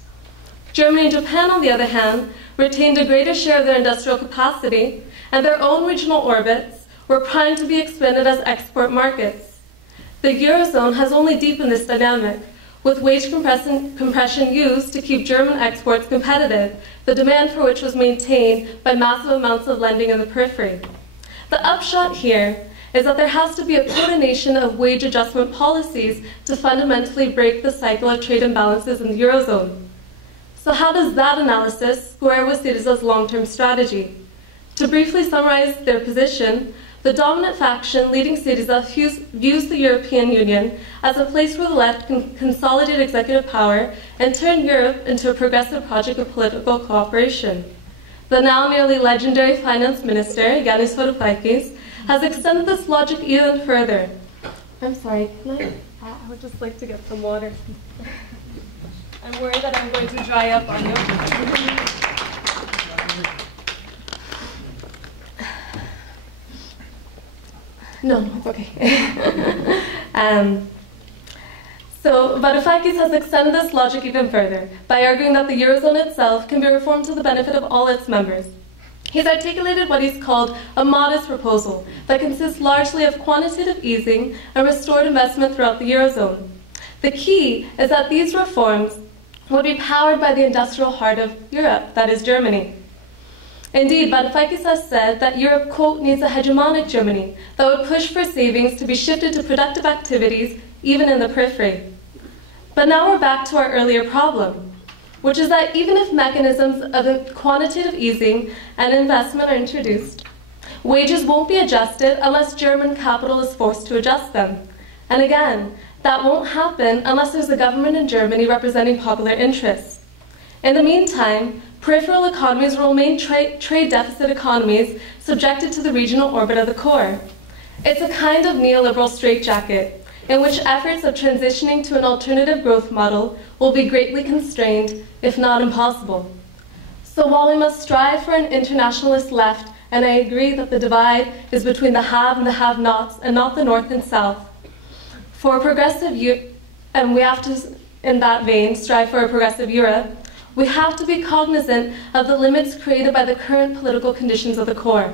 Germany and Japan, on the other hand, retained a greater share of their industrial capacity, and their own regional orbits were primed to be expanded as export markets. The Eurozone has only deepened this dynamic, with wage compression used to keep German exports competitive, the demand for which was maintained by massive amounts of lending in the periphery. The upshot here is that there has to be a coordination of wage adjustment policies to fundamentally break the cycle of trade imbalances in the Eurozone. So how does that analysis square with SYRIZA's long-term strategy? To briefly summarize their position, the dominant faction leading SYRIZA views the European Union as a place where the left can consolidate executive power and turn Europe into a progressive project of political cooperation. The now nearly legendary finance minister, Iannis Delatolas, has extended this logic even further. I'm sorry, I would just like to get some water. I'm worried that I'm going to dry up on you. No, it's okay. So Varoufakis has extended this logic even further by arguing that the Eurozone itself can be reformed to the benefit of all its members. He's articulated what he's called a modest proposal that consists largely of quantitative easing and restored investment throughout the Eurozone. The key is that these reforms would be powered by the industrial heart of Europe, that is Germany. Indeed, Varoufakis has said that Europe, quote, needs a hegemonic Germany that would push for savings to be shifted to productive activities, even in the periphery. But now we're back to our earlier problem, which is that even if mechanisms of quantitative easing and investment are introduced, wages won't be adjusted unless German capital is forced to adjust them. And again, that won't happen unless there's a government in Germany representing popular interests. In the meantime, peripheral economies will remain trade deficit economies subjected to the regional orbit of the core. It's a kind of neoliberal straitjacket in which efforts of transitioning to an alternative growth model will be greatly constrained, if not impossible. So while we must strive for an internationalist left, and I agree that the divide is between the have and the have-nots and not the north and south, for a progressive and we have to, in that vein, strive for a progressive Europe, we have to be cognizant of the limits created by the current political conditions of the core.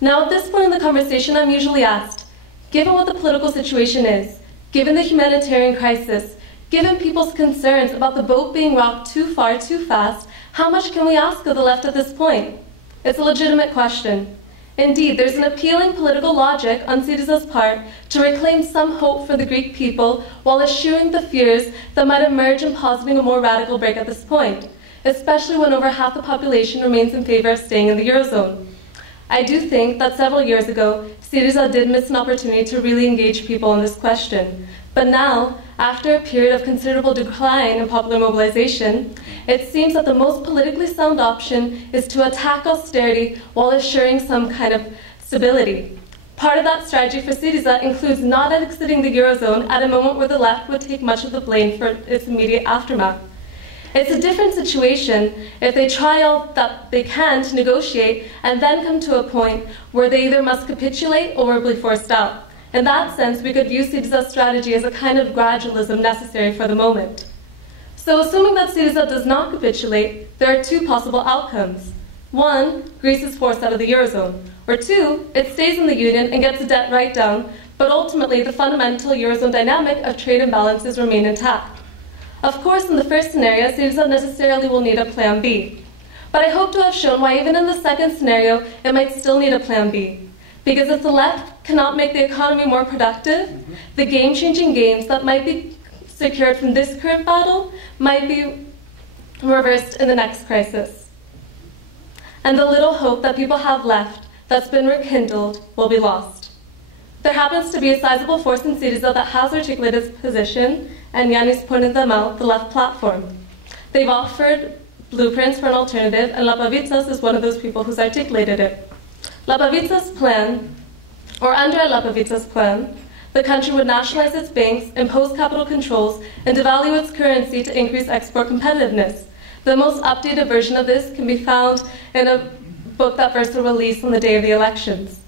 Now, at this point in the conversation, I'm usually asked, given what the political situation is, given the humanitarian crisis, given people's concerns about the boat being rocked too far, too fast, how much can we ask of the left at this point? It's a legitimate question. Indeed, there's an appealing political logic on Syriza's part to reclaim some hope for the Greek people while eschewing the fears that might emerge in positing a more radical break at this point, especially when over half the population remains in favor of staying in the Eurozone. I do think that several years ago, Syriza did miss an opportunity to really engage people on this question. But now, after a period of considerable decline in popular mobilization, it seems that the most politically sound option is to attack austerity while assuring some kind of stability. Part of that strategy for Syriza includes not exiting the Eurozone at a moment where the left would take much of the blame for its immediate aftermath. It's a different situation if they try all that they can to negotiate and then come to a point where they either must capitulate or will be forced out. In that sense, we could view Syriza's strategy as a kind of gradualism necessary for the moment. So assuming that Syriza does not capitulate, there are two possible outcomes. One, Greece is forced out of the Eurozone. Or two, it stays in the Union and gets a debt write-down, but ultimately the fundamental Eurozone dynamic of trade imbalances remain intact. Of course, in the first scenario, Syriza necessarily will need a plan B. But I hope to have shown why even in the second scenario, it might still need a plan B. Because if the left cannot make the economy more productive, the game-changing gains that might be secured from this current battle might be reversed in the next crisis. And the little hope that people have left that's been rekindled will be lost. There happens to be a sizable force in Syriza that has articulated its position, and Iannis pointed them out, the left platform. They've offered blueprints for an alternative, and Lapavitsas is one of those people who's articulated it. Lapavitsas' plan, or under Lapavitsas' plan, the country would nationalize its banks, impose capital controls, and devalue its currency to increase export competitiveness. The most updated version of this can be found in a book that first was released on the day of the elections.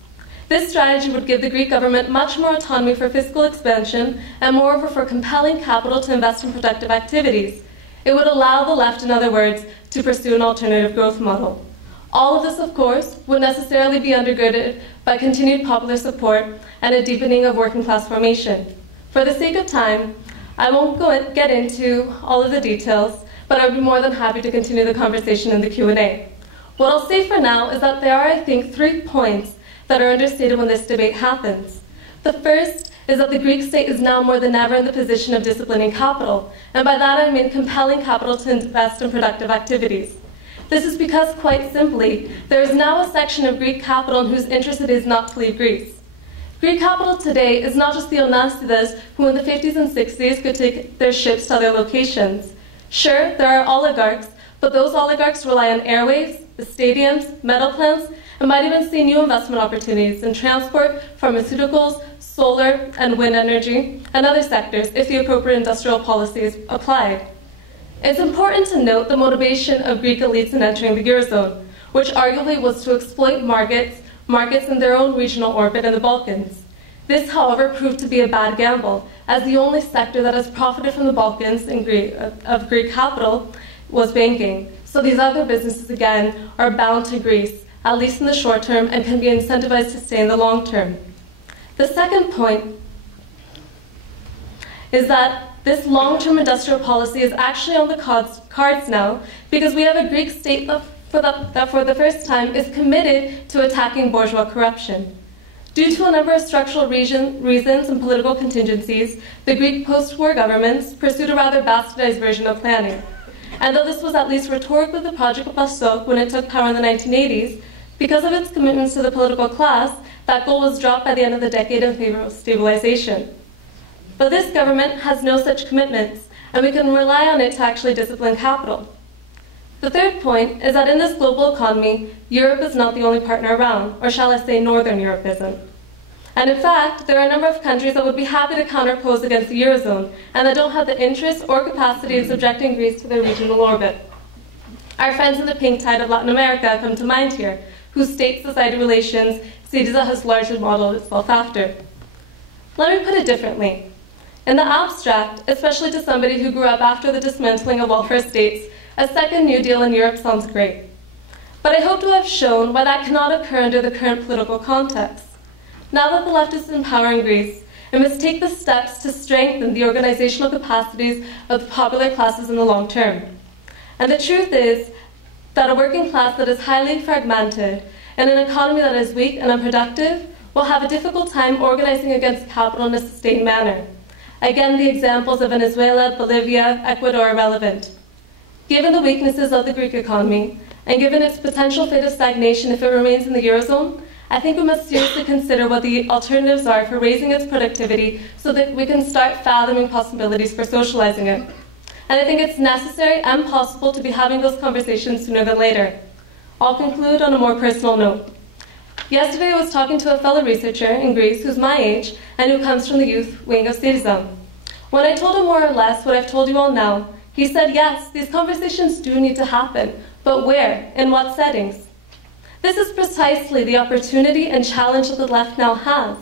This strategy would give the Greek government much more autonomy for fiscal expansion and moreover for compelling capital to invest in productive activities. It would allow the left, in other words, to pursue an alternative growth model. All of this, of course, would necessarily be undergirded by continued popular support and a deepening of working class formation. For the sake of time, I won't get into all of the details, but I'd be more than happy to continue the conversation in the Q&A. What I'll say for now is that there are, I think, 3 points that are understated when this debate happens. The first is that the Greek state is now more than ever in the position of disciplining capital, and by that I mean compelling capital to invest in productive activities. This is because, quite simply, there is now a section of Greek capital in whose interest it is not to leave Greece. Greek capital today is not just the Onasidas who in the 50s and 60s could take their ships to other locations. Sure, there are oligarchs, but those oligarchs rely on airways, the stadiums, metal plants, and might even see new investment opportunities in transport, pharmaceuticals, solar and wind energy, and other sectors if the appropriate industrial policy is applied. It's important to note the motivation of Greek elites in entering the Eurozone, which arguably was to exploit markets in their own regional orbit in the Balkans. This, however, proved to be a bad gamble, as the only sector that has profited from the Balkans of Greek capital was banking. So these other businesses, again, are bound to Greece, at least in the short term, and can be incentivized to stay in the long term. The second point is that this long-term industrial policy is actually on the cards now, because we have a Greek state that for the first time is committed to attacking bourgeois corruption. Due to a number of structural reasons and political contingencies, the Greek post-war governments pursued a rather bastardized version of planning. And though this was at least rhetorically the project of PASOK when it took power in the 1980s, because of its commitments to the political class, that goal was dropped by the end of the decade in favor of stabilization. But this government has no such commitments, and we can rely on it to actually discipline capital. The third point is that in this global economy, Europe is not the only partner around, or shall I say Northern Europe isn't. And in fact, there are a number of countries that would be happy to counterpose against the Eurozone, and that don't have the interest or capacity of subjecting Greece to their regional orbit. Our friends in the pink tide of Latin America come to mind here, whose state-society relations SYRIZA has largely modeled itself after. Let me put it differently. In the abstract, especially to somebody who grew up after the dismantling of welfare states, a second New Deal in Europe sounds great. But I hope to have shown why that cannot occur under the current political context. Now that the left is in power in Greece, it must take the steps to strengthen the organizational capacities of the popular classes in the long term. And the truth is that a working class that is highly fragmented and an economy that is weak and unproductive will have a difficult time organizing against capital in a sustained manner. Again, the examples of Venezuela, Bolivia, Ecuador are relevant. Given the weaknesses of the Greek economy, and given its potential fate of stagnation if it remains in the Eurozone, I think we must seriously consider what the alternatives are for raising its productivity so that we can start fathoming possibilities for socializing it. And I think it's necessary and possible to be having those conversations sooner than later. I'll conclude on a more personal note. Yesterday I was talking to a fellow researcher in Greece who's my age and who comes from the youth wing of SYRIZA. When I told him more or less what I've told you all now, he said, yes, these conversations do need to happen, but where? In what settings? This is precisely the opportunity and challenge that the left now has.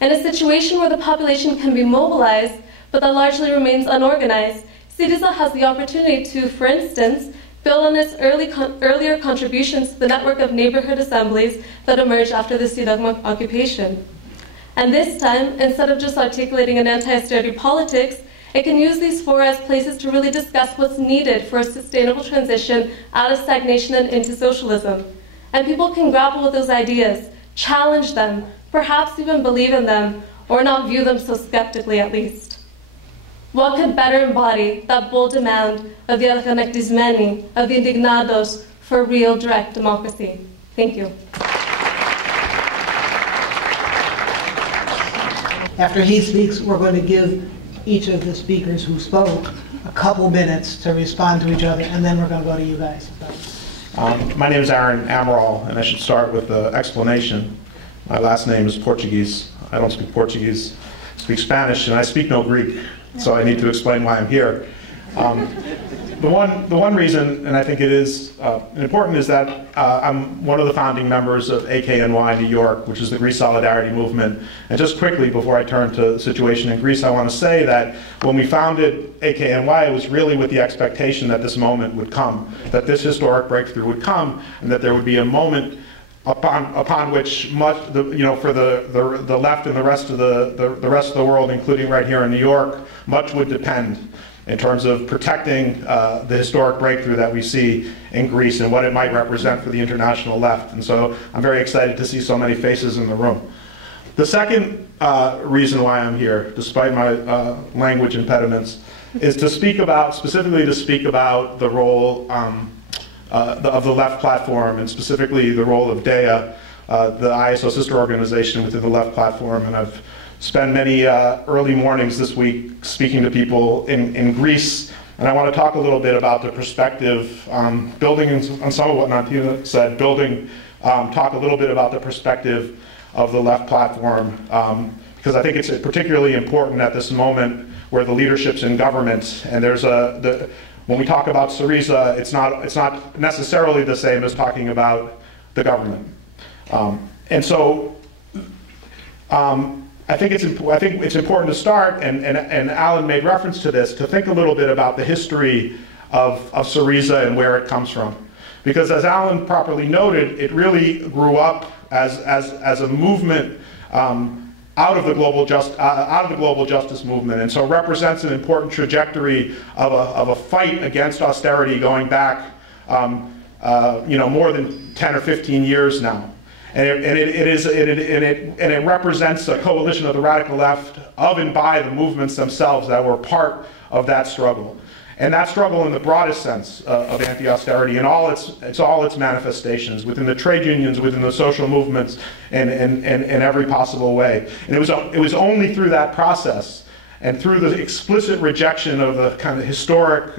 In a situation where the population can be mobilized, but that largely remains unorganized, SYRIZA has the opportunity to, for instance, build on its earlier contributions to the network of neighborhood assemblies that emerged after the SYRIZA occupation. And this time, instead of just articulating an anti-austerity politics, it can use these fora as places to really discuss what's needed for a sustainable transition out of stagnation and into socialism. And people can grapple with those ideas, challenge them, perhaps even believe in them, or not view them so skeptically at least. What could better embody that bold demand of the activism, of the indignados, for real direct democracy? Thank you. After he speaks, we're going to give each of the speakers who spoke a couple minutes to respond to each other, and then we're going to go to you guys. My name is Amaral, and I should start with the explanation. My last name is Portuguese. I don't speak Portuguese. I speak Spanish, and I speak no Greek, so I need to explain why I'm here. The one reason, and I think it is important, is that I'm one of the founding members of AKNY New York, which is the Greece Solidarity Movement. And just quickly, before I turn to the situation in Greece, I want to say that when we founded AKNY, it was really with the expectation that this moment would come, that this historic breakthrough would come, and that there would be a moment upon which much, for the left and the rest of the world, including right here in New York, much would depend in terms of protecting the historic breakthrough that we see in Greece and what it might represent for the international left. And so I'm very excited to see so many faces in the room. The second reason why I'm here, despite my language impediments, is to speak about, specifically to speak about the role of the left platform, and specifically the role of DEA, the ISO sister organization within the left platform. And I've spent many early mornings this week speaking to people in Greece, and I want to talk a little bit about the perspective, building on some of what Nantina said, talk a little bit about the perspective of the left platform, because I think it's particularly important at this moment where the leadership's in government, and there's when we talk about SYRIZA, it's not necessarily the same as talking about the government. And so I think it's important to start, and Alan made reference to this, to think a little bit about the history of SYRIZA and where it comes from. Because as Alan properly noted, it really grew up as a movement out of the global justice movement, and so represents an important trajectory of a fight against austerity going back more than 10 or 15 years now. And it represents a coalition of the radical left of and by the movements themselves that were part of that struggle. And that struggle in the broadest sense of anti-austerity in all its manifestations, within the trade unions, within the social movements, and in every possible way. And it was only through that process and through the explicit rejection of the kind of historic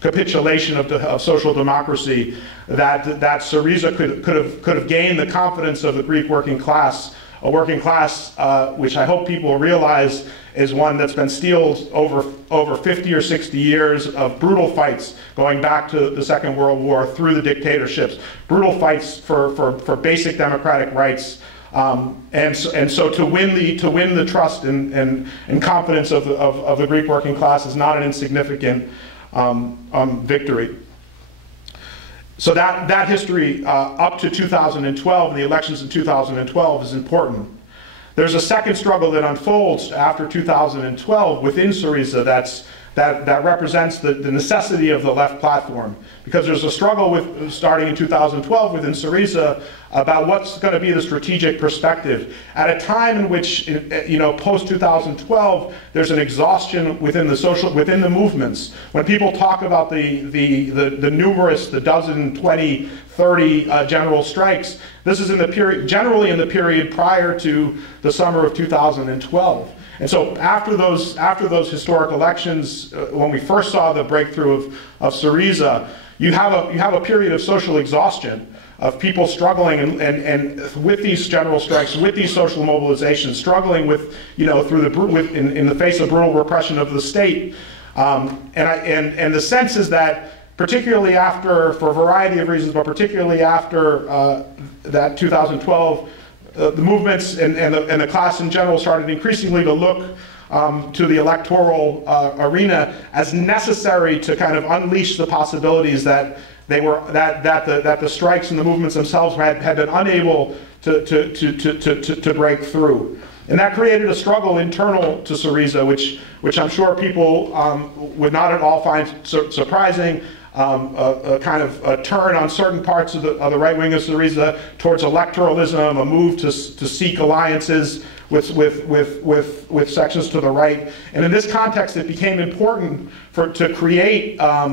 capitulation of social democracy that SYRIZA could have gained the confidence of the Greek working class, a working class which I hope people realize is one that's been steeled over 50 or 60 years of brutal fights going back to the Second World War through the dictatorships, brutal fights for basic democratic rights. And so to win the trust and confidence of the Greek working class is not an insignificant victory. So that history up to 2012 and the elections in 2012 is important. There's a second struggle that unfolds after 2012 within SYRIZA that represents the necessity of the left platform, because there's a struggle starting in 2012 within SYRIZA about what's going to be the strategic perspective at a time in which, post 2012, there's an exhaustion within the movements. When people talk about the numerous, the dozen, 20, 30 general strikes, this is generally in the period prior to the summer of 2012. And so after those historic elections, when we first saw the breakthrough of SYRIZA, you have a period of social exhaustion, of people struggling and with these general strikes, with these social mobilizations, struggling with, in the face of brutal repression of the state. And the sense is that, particularly after, for a variety of reasons, but particularly after that 2012, the movements and the class in general started increasingly to look to the electoral arena as necessary to kind of unleash the possibilities that the strikes and the movements themselves had been unable to break through. And that created a struggle internal to SYRIZA, which I'm sure people would not at all find surprising. A kind of a turn on certain parts of the right wing of SYRIZA towards electoralism, a move to seek alliances with sections to the right. And in this context, it became important to create a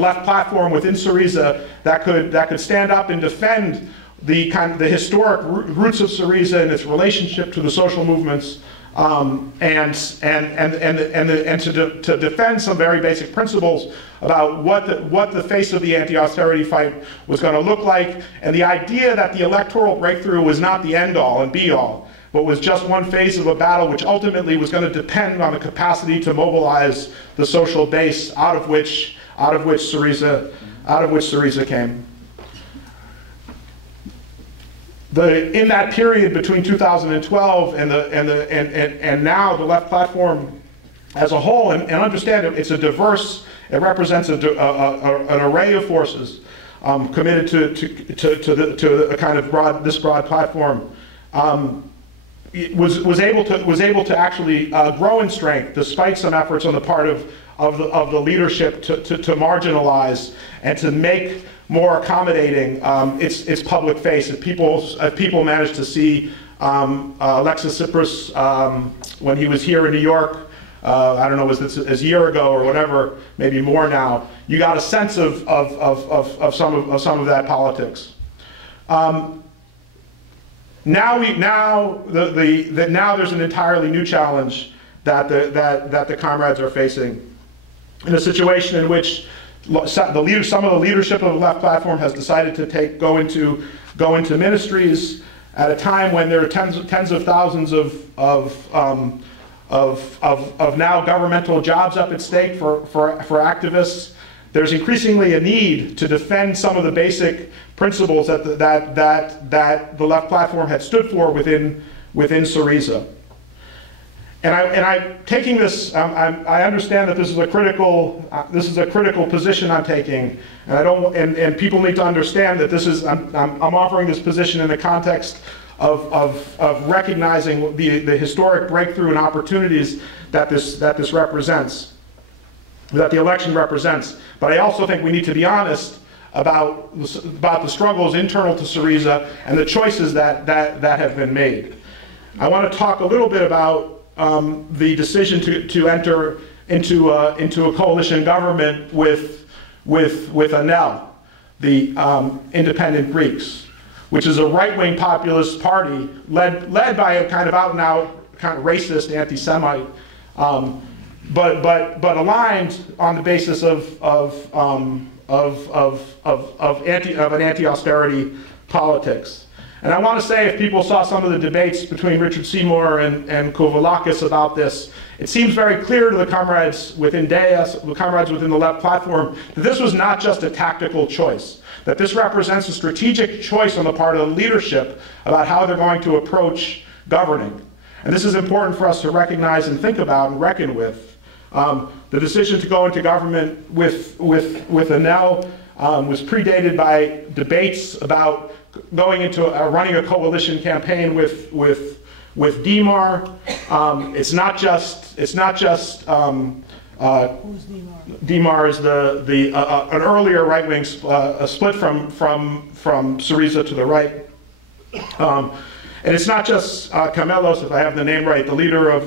left platform within SYRIZA that could stand up and defend the historic roots of SYRIZA and its relationship to the social movements. And to defend some very basic principles about what the face of the anti-austerity fight was going to look like, and the idea that the electoral breakthrough was not the end-all and be-all, but was just one phase of a battle which ultimately was going to depend on the capacity to mobilize the social base out of which SYRIZA came. In that period between 2012 and now, the left platform as a whole, and understand it represents an array of forces committed to a kind of this broad platform, was able to actually grow in strength despite some efforts on the part of the leadership to marginalize and to make more accommodating its public face. If people managed to see Alexis Tsipras when he was here in New York, I don't know, was this a year ago or whatever, maybe more now, you got a sense of some of that politics. Now there's an entirely new challenge that the comrades are facing, in a situation in which some of the leadership of the left platform has decided to go into ministries at a time when there are tens of thousands of now governmental jobs up at stake for activists. There's increasingly a need to defend some of the basic principles that the left platform had stood for within SYRIZA. I'm taking this. I understand that this is a critical position I'm taking, and I don't. And people need to understand that this is. I'm offering this position in the context of recognizing the historic breakthrough and opportunities that this represents, that the election represents. But I also think we need to be honest about the struggles internal to SYRIZA and the choices that have been made. I want to talk a little bit about the decision to enter into a coalition government with AKNY, the independent Greeks, which is a right-wing populist party led by a kind of out-and-out kind of racist anti-Semite, but aligned on the basis of an anti-austerity politics. And I want to say, if people saw some of the debates between Richard Seymour and Kovalakis about this, it seems very clear to the comrades within DEAS, the comrades within the left platform, that this was not just a tactical choice, that this represents a strategic choice on the part of the leadership about how they're going to approach governing. And this is important for us to recognize and think about and reckon with. The decision to go into government with AKNY was predated by debates about going into running a coalition campaign with DMAR. It's not just DMAR is an earlier right-wing split from SYRIZA to the right. And it's not just Kamelos, if I have the name right, the leader of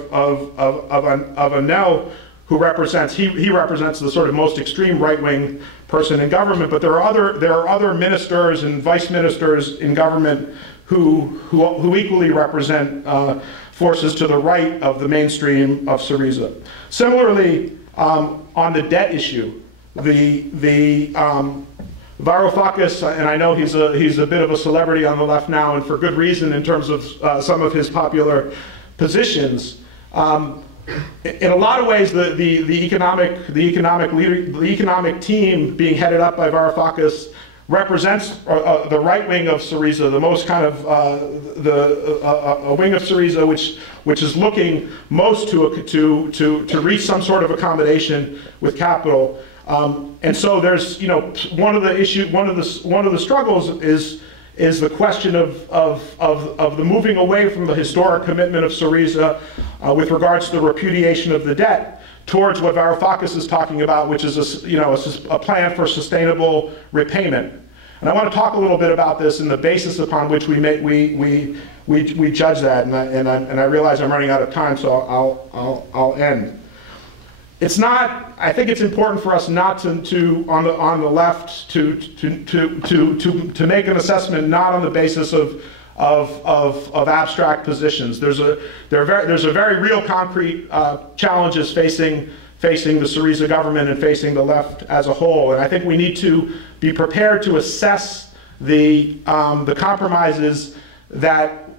AKNY, who represents, he represents the sort of most extreme right-wing person in government, but there are other ministers and vice ministers in government who equally represent forces to the right of the mainstream of SYRIZA. Similarly, on the debt issue, Varoufakis, and I know he's a bit of a celebrity on the left now, and for good reason in terms of some of his popular positions. In a lot of ways, the economic team being headed up by Varoufakis represents the right wing of SYRIZA, the most kind of a wing of SYRIZA which is looking most to reach some sort of accommodation with capital. And so there's, you know, one of the struggles is the question of the moving away from the historic commitment of SYRIZA with regards to the repudiation of the debt towards what Varoufakis is talking about, which is a plan for sustainable repayment. And I want to talk a little bit about this and the basis upon which we judge that. And I realize I'm running out of time, so I'll end. It's not. I think it's important for us not to on the left to make an assessment not on the basis of abstract positions. There's a very real concrete challenges facing the SYRIZA government and facing the left as a whole. And I think we need to be prepared to assess the compromises that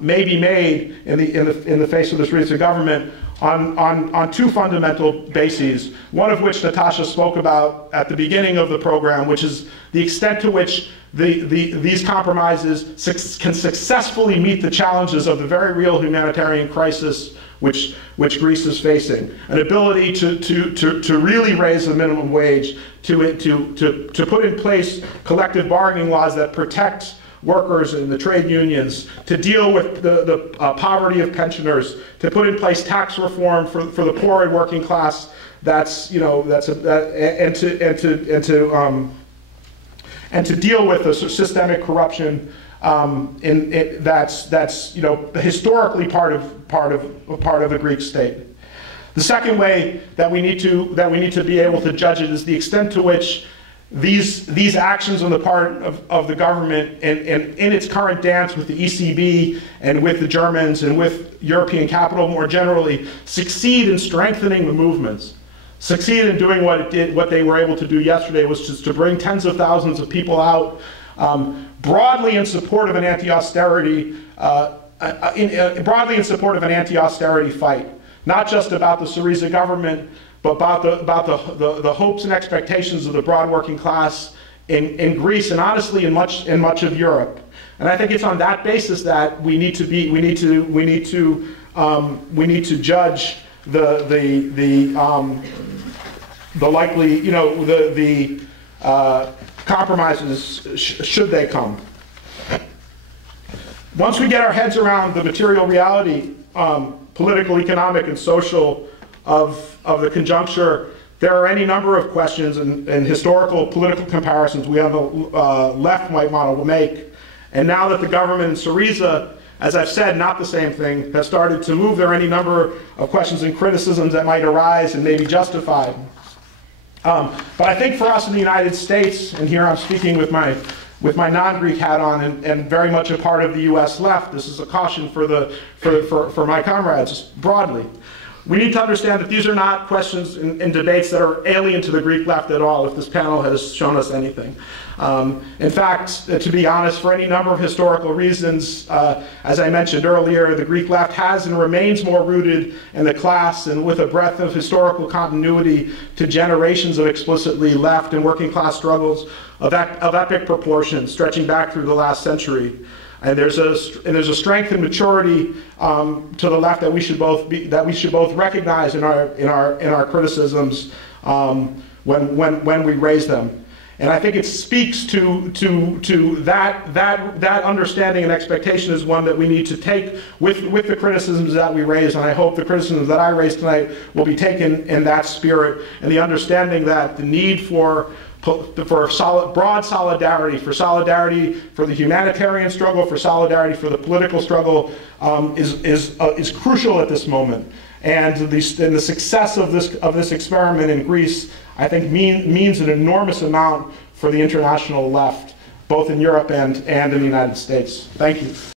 may be made in the face of the SYRIZA government on two fundamental bases, one of which Natasha spoke about at the beginning of the program, which is the extent to which these compromises can successfully meet the challenges of the very real humanitarian crisis which Greece is facing. An ability to really raise the minimum wage, to put in place collective bargaining laws that protect workers and the trade unions, to deal with the poverty of pensioners, to put in place tax reform for the poor and working class. And to deal with the systemic corruption that's historically part of the Greek state. The second way that we need to be able to judge it is the extent to which these actions on the part of the government and in its current dance with the ECB and with the Germans and with European capital more generally succeed in strengthening the movements, succeed in doing what they were able to do yesterday, was just to bring tens of thousands of people out broadly in support of an anti-austerity fight, not just about the SYRIZA government, but about the hopes and expectations of the broad working class in Greece and honestly in much of Europe. And I think it's on that basis that we need to we need to judge the likely, you know, the compromises should they come. Once we get our heads around the material reality, political, economic, and social of the conjuncture, there are any number of questions and historical political comparisons we on the left might want to make. And now that the government in Syriza, as I've said, not the same thing, has started to move, there are any number of questions and criticisms that might arise and may be justified. But I think for us in the United States, and here I'm speaking with my non-Greek hat on and very much a part of the US left, this is a caution for my comrades broadly. We need to understand that these are not questions and debates that are alien to the Greek left at all, if this panel has shown us anything. In fact, to be honest, for any number of historical reasons, as I mentioned earlier, the Greek left has and remains more rooted in the class and with a breadth of historical continuity to generations of explicitly left and working class struggles of epic proportions stretching back through the last century. And there's a strength and maturity to the left that we should both recognize in our criticisms when we raise them. And I think it speaks to that understanding and expectation is one that we need to take with the criticisms that we raise. And I hope the criticisms that I raised tonight will be taken in that spirit, and the understanding that the need for broad solidarity, for the humanitarian struggle, for solidarity for the political struggle is crucial at this moment. And the success of this experiment in Greece, I think, means an enormous amount for the international left, both in Europe and in the United States. Thank you.